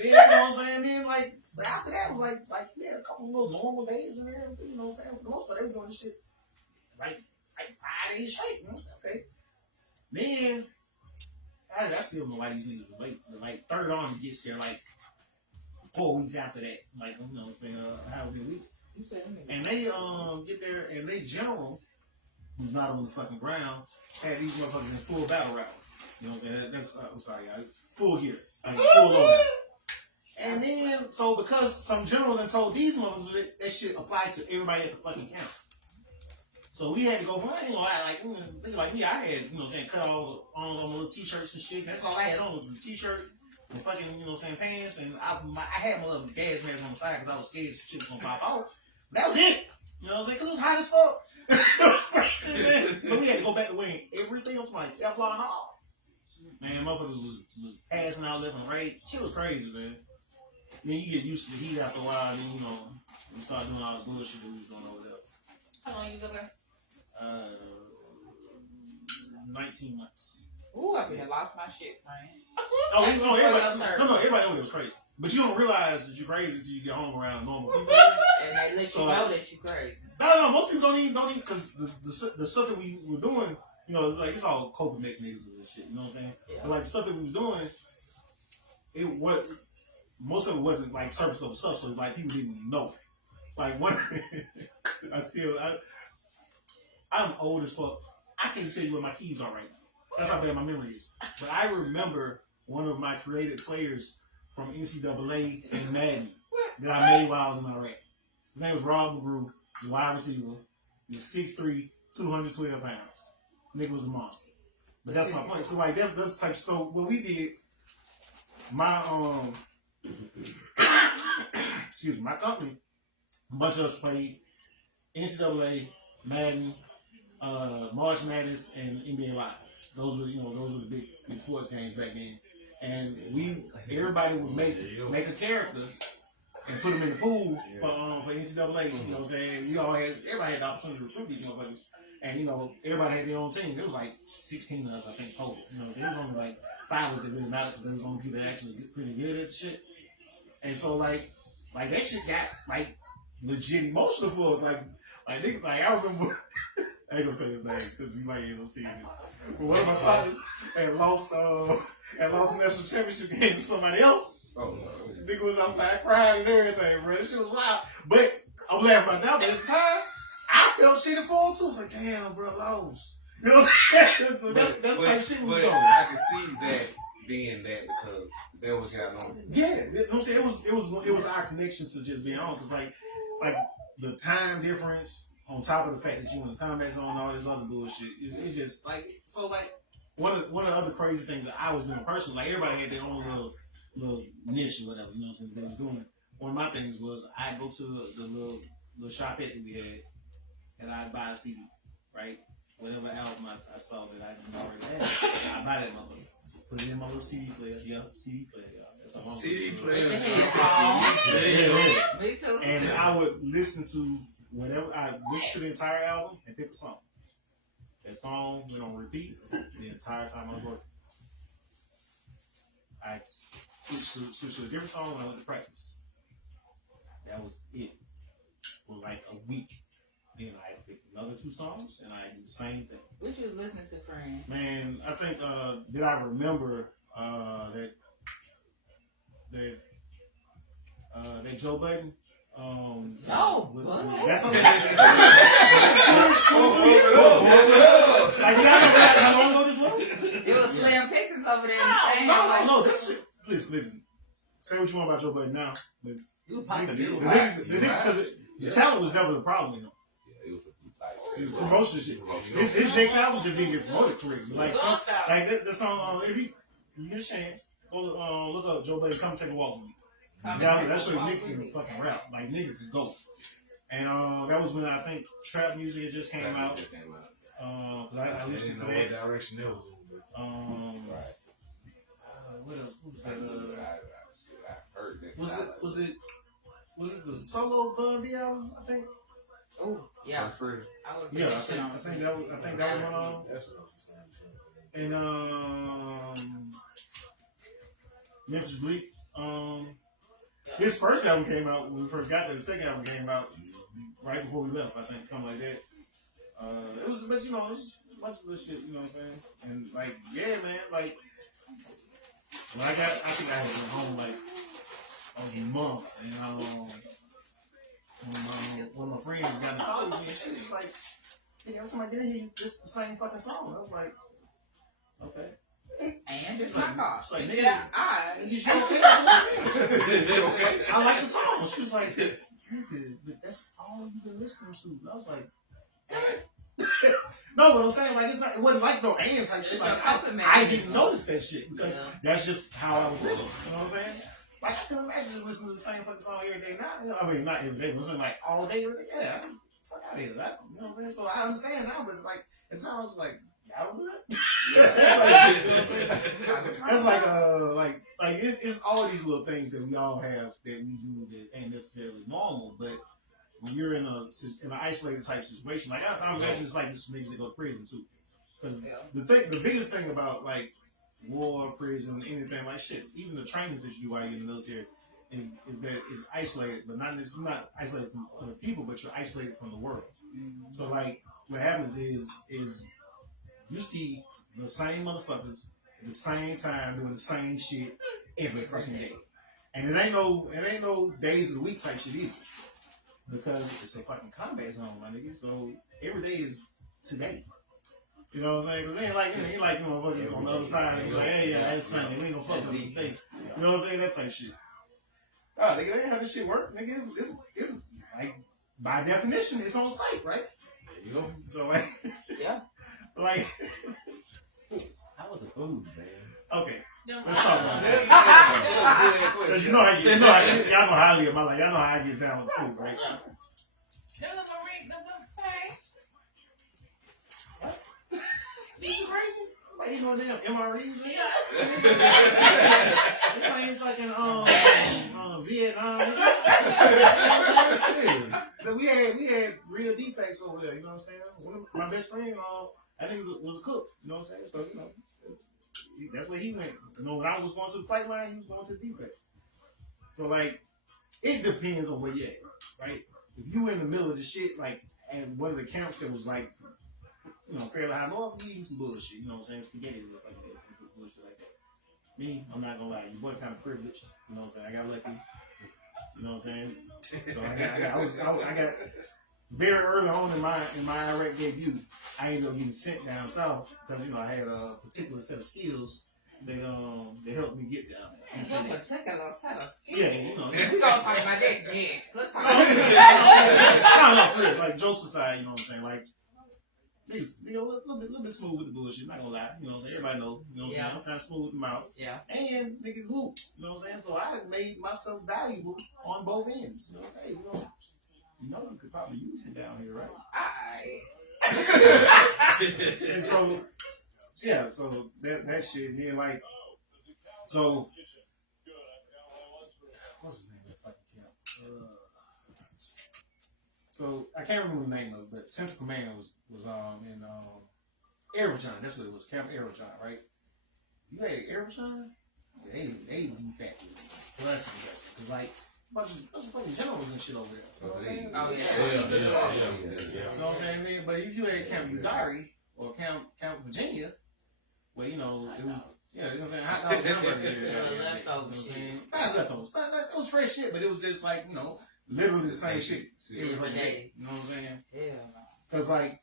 you know what I'm saying? Then, like after that, was like a couple of little normal days and everything, you know what I'm saying? For the most part, they were doing this shit like 5 days straight, you know? Okay. Then, I still don't know why these niggas were late. The Third Army gets there 4 weeks after that. How many weeks? And they get there, and they general, who's not on the fucking ground, had these motherfuckers in full battle rounds. You know what I'm saying? That's I'm sorry, guys. Full gear, full loadout. And then, so because some general then told these motherfuckers that shit applied to everybody at the fucking camp. So we had to go from like me, I had, you know what I'm saying, cut all on my little t-shirts and shit. That's all I had on was the t-shirt and fucking, you know what I'm saying, pants. And I had my little gas mask on the side because I was scared shit was gonna pop off. But that was it. You know what I'm saying? Because it was hot as fuck. So we had to go back to wearing everything else like Kevlar and all. Man, motherfuckers was passing out left and right. Shit was crazy, man. Then you get used to the heat after a while, and then, you start doing all the bullshit that we was doing over there. How long you go there? 19 months. Ooh, I really lost my shit, man. Everybody over there was crazy. But you don't realize that you're crazy until you get home around normal people. And they let you know that you're crazy. No, most people don't even, because the stuff that we were doing, it's all coping mechanisms and shit, you know what I'm saying? Yeah. But the stuff that we was doing, most of it wasn't surface level stuff, so people didn't know. I'm old as fuck. I can't tell you where my keys are right now. That's how bad my memory is. But I remember one of my creative players from NCAA and Madden that I made while I was in Iraq. His name was Rob McGrew, the wide receiver. He was 6'3", 212 pounds. Nigga was a monster. But that's my point. So that's the type of stuff. What we did, my my company, a bunch of us played NCAA, Madden, March Madness, and NBA Live. Those were the big sports games back then. And everybody would make a character and put them in the pool for NCAA. You know what I'm saying? Everybody had the opportunity to recruit these motherfuckers. And everybody had their own team. There was 16 of us, I think, total. There was only 5 of us that really mattered because there was only people that actually get pretty good at shit. And so that shit got legit emotional for us. I remember. I ain't gonna say his name because you might end up seeing this. But one of my partners had lost a national championship game to somebody else. Oh no. Nigga was outside crying and everything, bro. This shit was wild. But I'm laughing right now, but at the time, I felt shitty for him too. It's damn, bro, lost. You know what I'm saying? That's the type of shit we was on. I can see that being that because they was got on. Yeah, you know what I'm saying? It was our connection to just being on because the time difference. On top of the fact that you in the combat zone and all this other bullshit, it's just one of the other crazy things that I was doing personally. Everybody had their own little niche or whatever, you know what I'm saying, they was doing. One of my things was I'd go to the little shopette that we had and I'd buy a CD, right? Whatever album I saw that I didn't already have, I'd buy that motherfucker. Put it in my little CD player. Yeah, CD player, y'all. CD player. Me too. And I would listen to whenever I listened to the entire album and pick a song. That song went on repeat the entire time I was working. I switched to a different song when I went to practice. That was it. For a week. Then I picked another two songs, and I do the same thing. What you was listening to, friend? Man, I think did I remember that Joe Budden? No, what? That's okay. Like, y'all know how long ago this was? It was Slim Pickens over there in the same. No, this shit. Listen. Say what you want about Joe Budden now, but You popping the talent was never the problem with him. Yeah, it was like Promotion shit. His next album just didn't get promoted correctly. Like that song. If you get a chance, go look up Joe Budden. Come take a walk with me. That shit nigga can fucking rap. Like nigga can go. And that was when I think trap music had just came out. Cause I listened to that. What direction that was in. right. What else? Who was I that? heard that. Was it the solo Bun B album? I think. Oh yeah, For sure. I would. Yeah, I think that was on. That's what I'm saying. And Memphis Bleak. His first album came out when we first got there. The second album came out right before we left. I think something like that. It was, but it was a bunch of good shit. You know what I'm saying? And like, yeah, man, like. When I think I had been home like a month, and one of my friends got in call with me, and she was like, "Hey, every time I get in here, this the same fucking song." I was like, "Okay." And it's my car. She's like, "Nigga, you you okay?" I like the song. She was like, "Nigga, but that's all you've been listening to." And I was like, no, but I'm saying like it wasn't like no and type shit. Like I didn't notice that shit because that's just how I was living. You know what I'm saying? Like I can imagine just listening to the same fucking song every day. I mean, not every day, but I'm like all day. Yeah, fuck out of here. You know what I'm saying? So I understand now, but like at the time I was like, y'all don't do that. That's like it's all these little things that we all have that we do that ain't necessarily normal, but. When you're in an isolated type situation, like I imagine it's like this for niggas that go to prison too, because the biggest thing about like war, prison, anything like shit, even the trainings that you do while you're in the military, is that it's isolated, but it's not isolated from other people, but you're isolated from the world. So like what happens is you see the same motherfuckers at the same time doing the same shit every fucking day, and it ain't no days of the week type shit either. Because it's a fucking combat zone, my nigga. So every day is today. You know what I'm saying? Because it ain't like motherfuckers on the other side and be like, hey, yeah, it's Sunday. We ain't gonna fuck with them things. You know what I'm saying? That type shit. Oh, nigga, that ain't how this shit work. Nigga, it's like, by definition, it's on site, right? There you go. So, like, yeah. Like, how was the food, man? Okay. Let's talk about that. Because y'all know how I live my life. Y'all know how I get down with food, right? You crazy? Why you going damn MREs? This ain't fucking Vietnam. Shit. We had real defects over there. You know what I'm saying? One of my best friend, I think was a cook. You know what I'm saying? So that's where he went. You know, when I was going to the fight line, he was going to the defect. So like, it depends on where you at, right? If you in the middle of the shit, like, and one of the camps that was like, fairly high north, we eating some bullshit. You know what I'm saying? Spaghetti and stuff like that, some bullshit like that. Me, I'm not gonna lie, your boy kind of privileged. You know what I'm saying? I got lucky. You know what I'm saying? So I got very early on in my Iraq debut, I ended up getting sent down south because I had a particular set of skills that helped me get down there. What particular set of skills? Yeah, we gonna talk about that next. Let's talk about that. No, for real. Like jokes aside, you know what I'm saying? Like niggas, a little bit smooth with the bullshit. Not gonna lie, you know what I'm saying? Everybody know, you know what I'm saying? I'm kind of smooth with the mouth. Yeah. And nigga hoop, you know what I'm saying? So I made myself valuable on both ends. You know, hey, you could probably use me down here, right? Alright. And so, yeah, so that shit, then like, so, what's his name of that fucking camp? So, I can't remember the name of it, but Central Command was in Aerotron. That's what it was, Camp Aerotron, right? You had Aerotron? They defected plus, because like, bunch of fucking generals and shit over there. You know what I'm saying? Oh, yeah. You know what I'm saying? Man? But if you had Camp Udari or Camp Virginia, well, you know, it was, yeah, you know what I'm saying? Hot dogs, hamburgers. Leftovers shit. Not leftovers. It was fresh shit, but it was just like, you know, literally the same shit every fucking day. You know what I'm saying? Hell no. Because, like,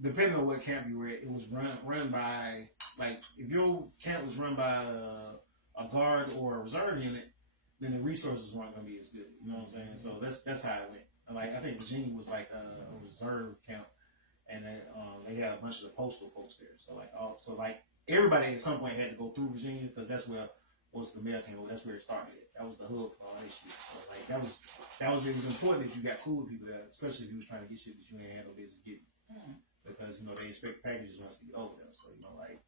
depending on what camp you were at, it was run by, like, if your camp was run by a guard or a reserve unit, then the resources weren't going to be as good. You know what I'm saying? So that's how it went. Like, I think Virginia was like a reserve camp, and then they had a bunch of the postal folks there. So like everybody at some point had to go through Virginia because that's where was the mail came over. That's where it started. That was the hub for all this shit. So like it was important that you got cool people there, especially if you was trying to get shit that you ain't had no business getting. Because, you know, they expect packages once you get over there. So, you know, like,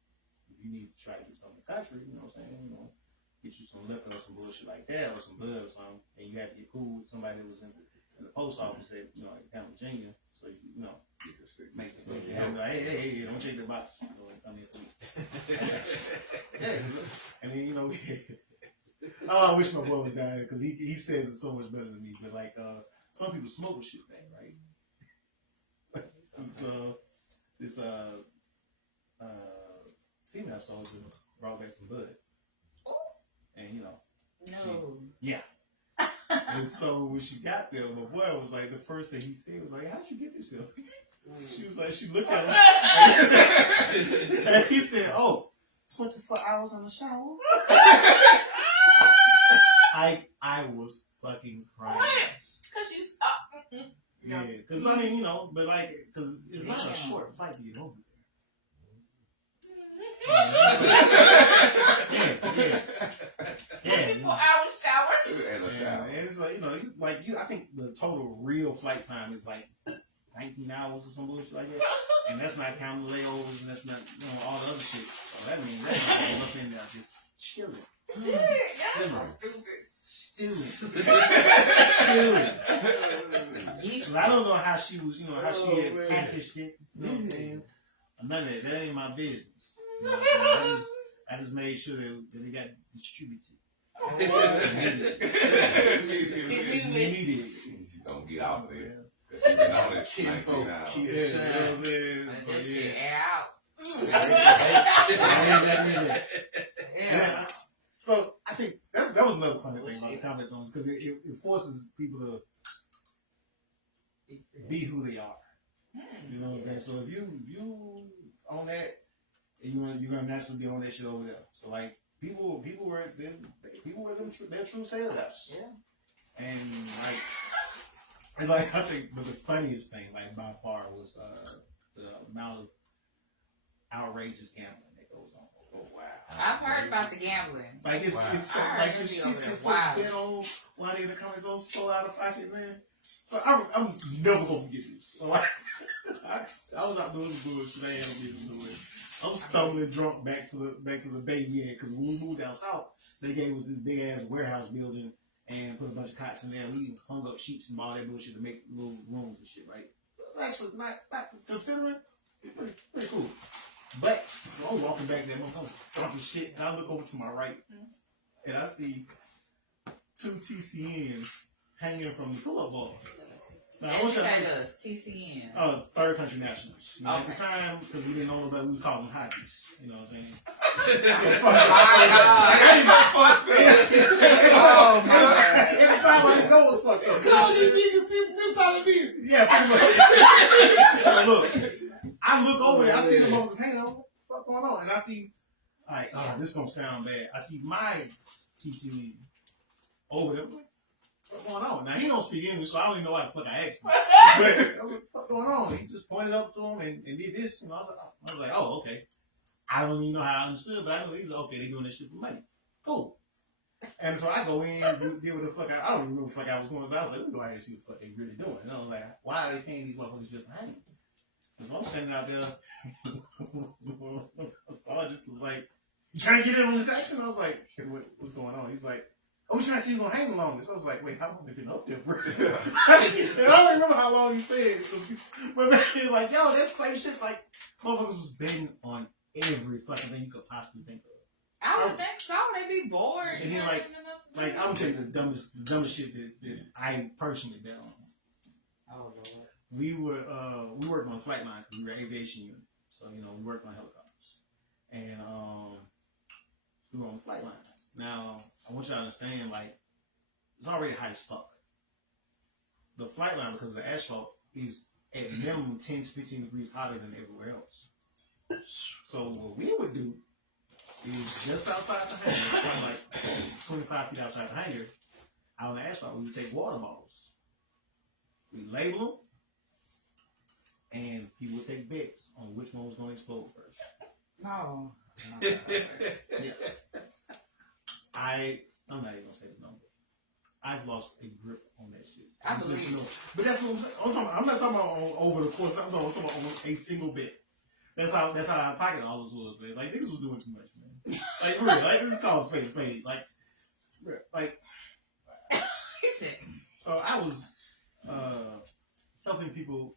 if you need to try to get something in the country, you know what I'm saying? You know, get you some liquor or some bullshit like that or some blood or something, and you have to get cool with somebody that was in the post office at, you know, down in Virginia. So, you know, make it like, hey, don't check the box. You know, come here for me. Yeah. And then, you know, I wish my boy was down there because he says it so much better than me. But, like, some people smoke shit back, right? So, this female soldier brought back some blood. And, you know. No. Yeah. And so when she got there, my boy was like, the first thing he said was like, how'd you get this here? She was like, she looked at him. And he said, 24 hours in the shower? I was fucking crying. Because you Yeah, because I mean, you know, but like, because it's not a short flight to get over there. Yeah. 24-hour shower. Yeah, and it's like, you know, I think the total real flight time is like 19 hours or some bullshit like that. And that's not counting the layovers and that's not, you know, all the other shit. So that means that's all up in there just chilling. Cause I don't know how she was, you know, how she had packaged it. You know what I'm saying? None of that. That ain't my business. You know what I'm saying? I just made sure that it got distributed. Immediately. Don't get out there. You've been on it 19 hours. You know what I'm saying? Let So, that shit yeah. air out. Yeah. So I think that was another funny thing about the comment zones because it forces people to be who they are. You know what I'm saying? So if you on that, you're gonna naturally be on that shit over there. So like people were their true selves. Yeah. And like I think the funniest thing like by far was the amount of outrageous gambling that goes on. Oh wow! I've heard about the gambling. Like it's so, I like heard the something shit over that there. folks bet on while they in the comments on so out of pocket, man. So I'm never gonna forget this. So I was out doing the bullshit I ain't had no business doing. I'm stumbling drunk back to the bay we had because when we moved down south, they gave us this big ass warehouse building and put a bunch of cots in there. We hung up sheets and all that bullshit to make little rooms and shit, right? It was actually not considering pretty cool. But so I'm walking back there, I'm talking shit, and I look over to my right, and I see 2 TCNs hanging from the pull-up balls. Now, I want you to TCN. Third country nationals. You know, Okay. at the time, because we didn't know nobody, we was calling them hotties. You know what I'm saying? Oh my God. Every time I just go with the fuck up. Yeah, pretty much. Look, I look over there, I see the motherfuckers hanging on. What the fuck going on? And I see, like, this don't sound bad. I see my TC over there. What's going on? Now, he don't speak English, so I don't even know why the fuck I asked him. But I was like, what's going on? He just pointed up to him and did this. You know, I was like, oh, okay. I don't even know how I understood, but I know he was like, okay, they doing this shit for money. Cool. And so I go in, deal with the fuck I don't even know what the fuck I was going, but I was like, let me go ahead and see what the fuck they really doing. And I was like, why are they paying these motherfuckers just to hang? Because I'm standing out there, Sergeant was like, you trying to get in on this action? I was like, hey, what's going on? He's like, oh, we trying to see you gonna hang along this. I was like, wait, how long have you been up there, bro? And I don't remember how long he said. But man, he was like, yo, that's the same shit. Like, motherfuckers was betting on every fucking thing you could possibly think of. I would think so. They be bored. And then, like I'm gonna tell you the dumbest shit that I personally bet on. Oh Lord. We worked on a flight line because we were an aviation unit. So, we worked on helicopters. And we were on the flight line. Now, I want you to understand, like, it's already hot as fuck. The flight line, because of the asphalt, is at minimum 10 to 15 degrees hotter than everywhere else. So what we would do is just outside the hangar, like 25 feet outside the hangar, out on the asphalt, we would take water bottles. We label them, and people would take bets on which one was going to explode first. No. Yeah. I'm not even going to say the number. I've lost a grip on that shit. I believe it. But that's what I'm saying. I'm not talking about over the course. I'm talking about on a single bet. That's how out of pocket all this was, man. Like, niggas was doing too much, man. Like, real. Like, this is called spade. Like, He said. so I was helping people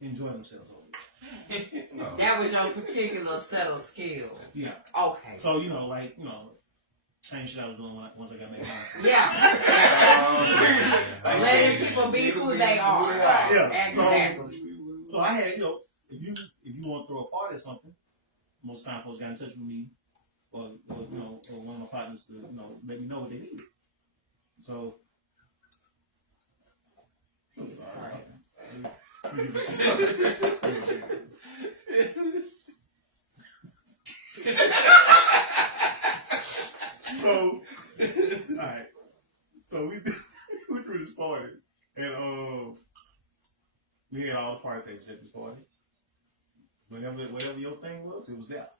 enjoy themselves over there. No. That was your particular set of skills. Yeah. Okay. So, same shit I was doing once I got back home. Yeah. Letting people be who they are. Yeah. Exactly. So I had, if you want to throw a party or something, most time folks got in touch with me, or one of my partners to let me know what they needed. So. So, alright. So we threw this party, and we had all the party favors at this party. Whatever your thing was, it was there.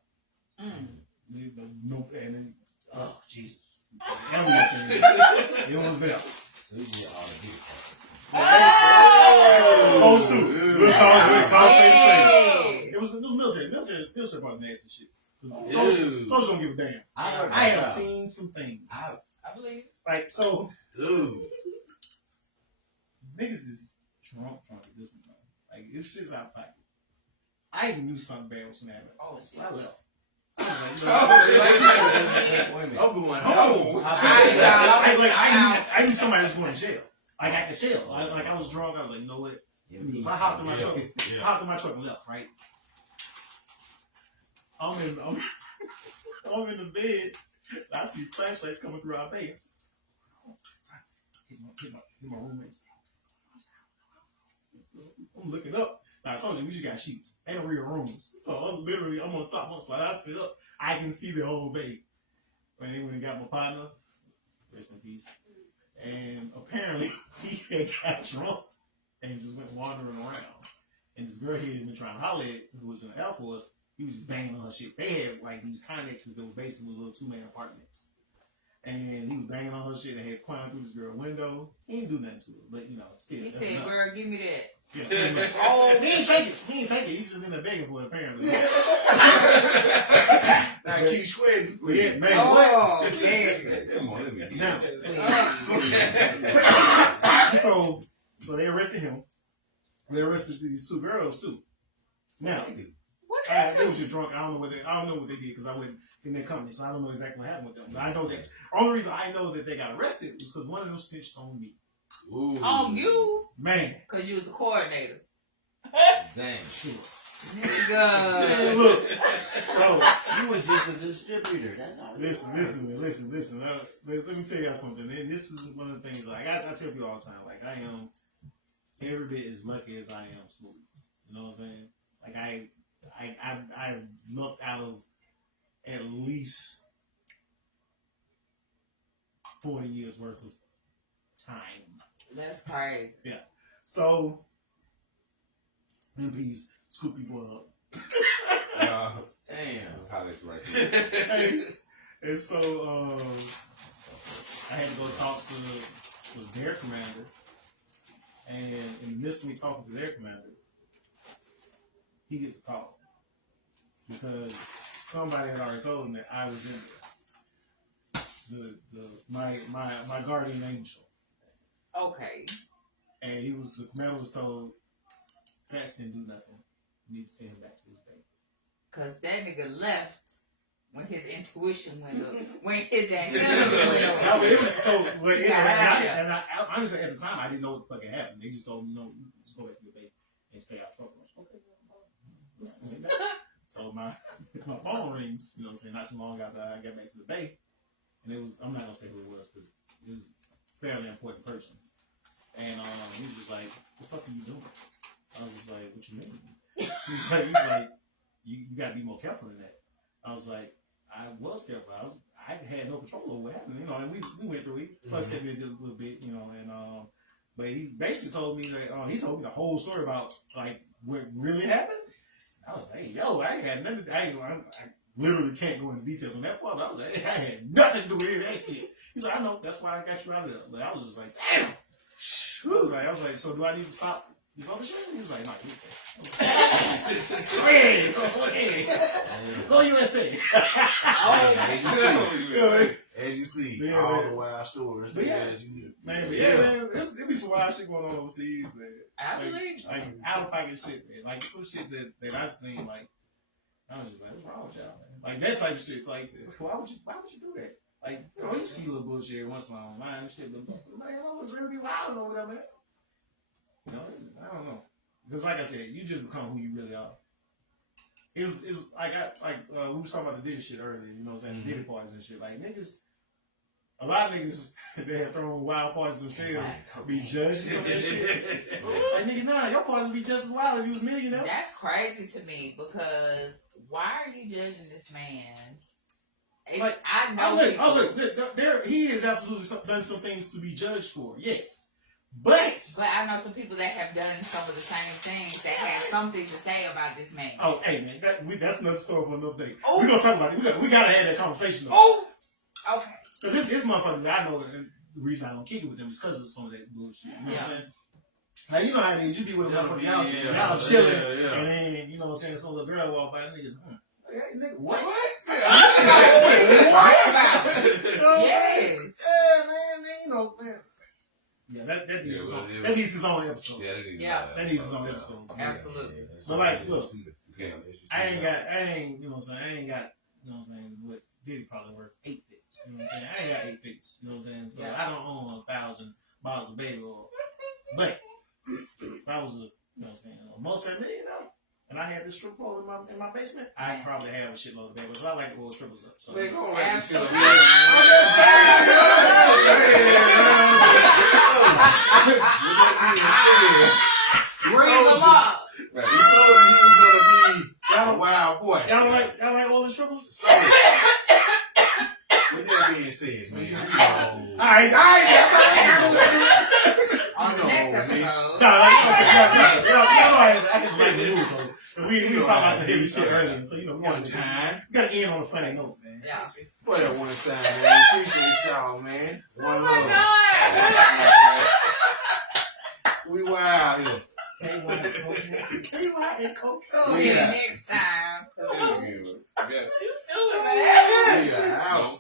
No, and then, oh Jesus, everything, it was there. So you get all the details. Close to, it was military part nasty shit. Soldiers don't give a damn. I have seen some things. I believe it. Like, so, Ooh. niggas is drunk at this one. Like, this shit's out of pocket. I even knew something bad was gonna happen. Oh shit. I left. I was like, I'm going home. I knew somebody was going to jail. Like, I could tell. I was drunk. I was like, you know what? So I hopped in my truck. Hopped in my truck and left. Right. I'm in the bed. I see flashlights coming through our bed. Hit my roommates. So I'm looking up. Now, I told you we just got sheets. Ain't no real rooms. So I'm on top one spot. I sit up. I can see the whole bay. And then when he got my partner, rest in peace. And apparently he had got drunk and just went wandering around. And this girl he had been trying to holler at, who was in the Air Force, he was just banging on her shit. They had like these connexes that were basically little 2-man apartments. And he was banging on her shit and had climbed through this girl's window. He didn't do nothing to it, but still. He said, "Girl, give me that." Yeah, he didn't take it. He just in there begging for it, apparently. Now keep sweating. Yeah, man. Oh, What? man. Come on, let me get Now, so they arrested him. They arrested these 2 girls too. Now, they were just drunk. I don't know what they did because I wasn't in their company, so I don't know exactly what happened with them. But I know that only reason I know that they got arrested was because one of them snitched on me. Ooh. On you? Man, Because you was the coordinator. Damn. shit. Nigga. Look, so You were just a distributor. That's all. listen. Let me tell y'all something. And this is one of the things. Like I tell people all the time. Like I am every bit as lucky as I am smooth. You know what I'm saying? Like I lucked out of at least 40 years worth of time. That's crazy. Yeah. So MPs scoop your boy up. Damn. How that's right there. And so I had to go talk to their commander. And in the midst of me talking to their commander, he gets a call. Because somebody had already told him that I was in there. My guardian angel. Okay. And the commander was told, Fats didn't do nothing. You need to send him back to his base. Because that nigga left when his intuition went up, when his antennas went up. No, it was so. But anyway, Yeah. and I honestly at the time I didn't know what the fucking happened. They just told me, no, just go back to the bay and stay out trouble. Okay. So my phone rings. You know what I'm saying? Not too long after I got back to the bay, and it was, I'm not gonna say who it was because it was a fairly important person. And he was just like, "What the fuck are you doing?" I was like, "What you mean?" He's like, you gotta be more careful than that. I was like, I was careful. I had no control over what happened, you know. And we went through it. Plus, kept me a little bit, you know. And but he basically told me that he told me the whole story about like what really happened. I was like, yo, I ain't had nothing. I literally can't go into details on that part. But I was like, I had nothing to do with any of that shit. He's like, I know. That's why I got you out of there. But I was just like, damn. I was like, so do I need to stop this other shit? He was like, no, you go USA. As you see, Yeah, all man. the wild stories. But yeah, As you, man, but man, there be some wild shit going on overseas, man. I believe. Like out of pocket shit, man. Like some shit that I've seen, like I was just like, what's wrong with y'all, man? Like that type of shit. Like, why would you do that? Like, you know, you see a little bullshit every once in a while online and shit, but man, why would really be wild over there, man? You know, I don't know. Because like I said, you just become who you really are. It's like we was talking about the Diddy shit earlier, you know what I'm saying? The Diddy parties and shit. Like niggas, a lot of niggas that have thrown wild parties themselves be judged for that shit. Like nigga, nah, your parties be just as wild if you was a millionaire. That's crazy to me because why are you judging this man? Like, I know. look, there he has absolutely done some things to be judged for. Yes. But I know some people that have done some of the same things that have something to say about this man. oh, hey man, that's another story for another day. Oh. We're gonna talk about it. We gotta have that conversation though. Oh, okay. Because this motherfuckers, I know, and the reason I don't kick it with them is because of some of that bullshit. You know what I'm saying? Like, you know how it is. You be with a motherfucker, y'all chilling, and then, you know what I'm saying, some little girl walk by, nigga, hey, nigga, what? Yes. Yeah, man, you know, man. Yeah, that needs his own episode. Yeah, That needs his own episode. Absolutely. So, like, look, Yeah. I ain't, you know what I'm saying, you know what I'm saying, what Diddy probably worth 8 figures. You know what I'm saying? I ain't got 8 figures. You know what I'm saying? So I don't own 1,000 bottles of baby oil. But if I was you know what I'm saying, a multi-millionaire, and I had this strip pole in my basement, I'd probably have a shitload of baby oil. I like to roll strippers up. So. Man, go right to With that being said, he told him he was gonna be a wild boy. Y'all like all the strippers? So, with that being said, man, you know, All right. On the next episode. No, I just like the move, though. We were talking about some heavy shit earlier, so you know, we one time, gotta end on a funny note, man. Yeah. for that one time, man. Appreciate y'all, man. One love. We wild here. KY and Coke. Tune in next time. Yeah. You stupid, man. We are out. No.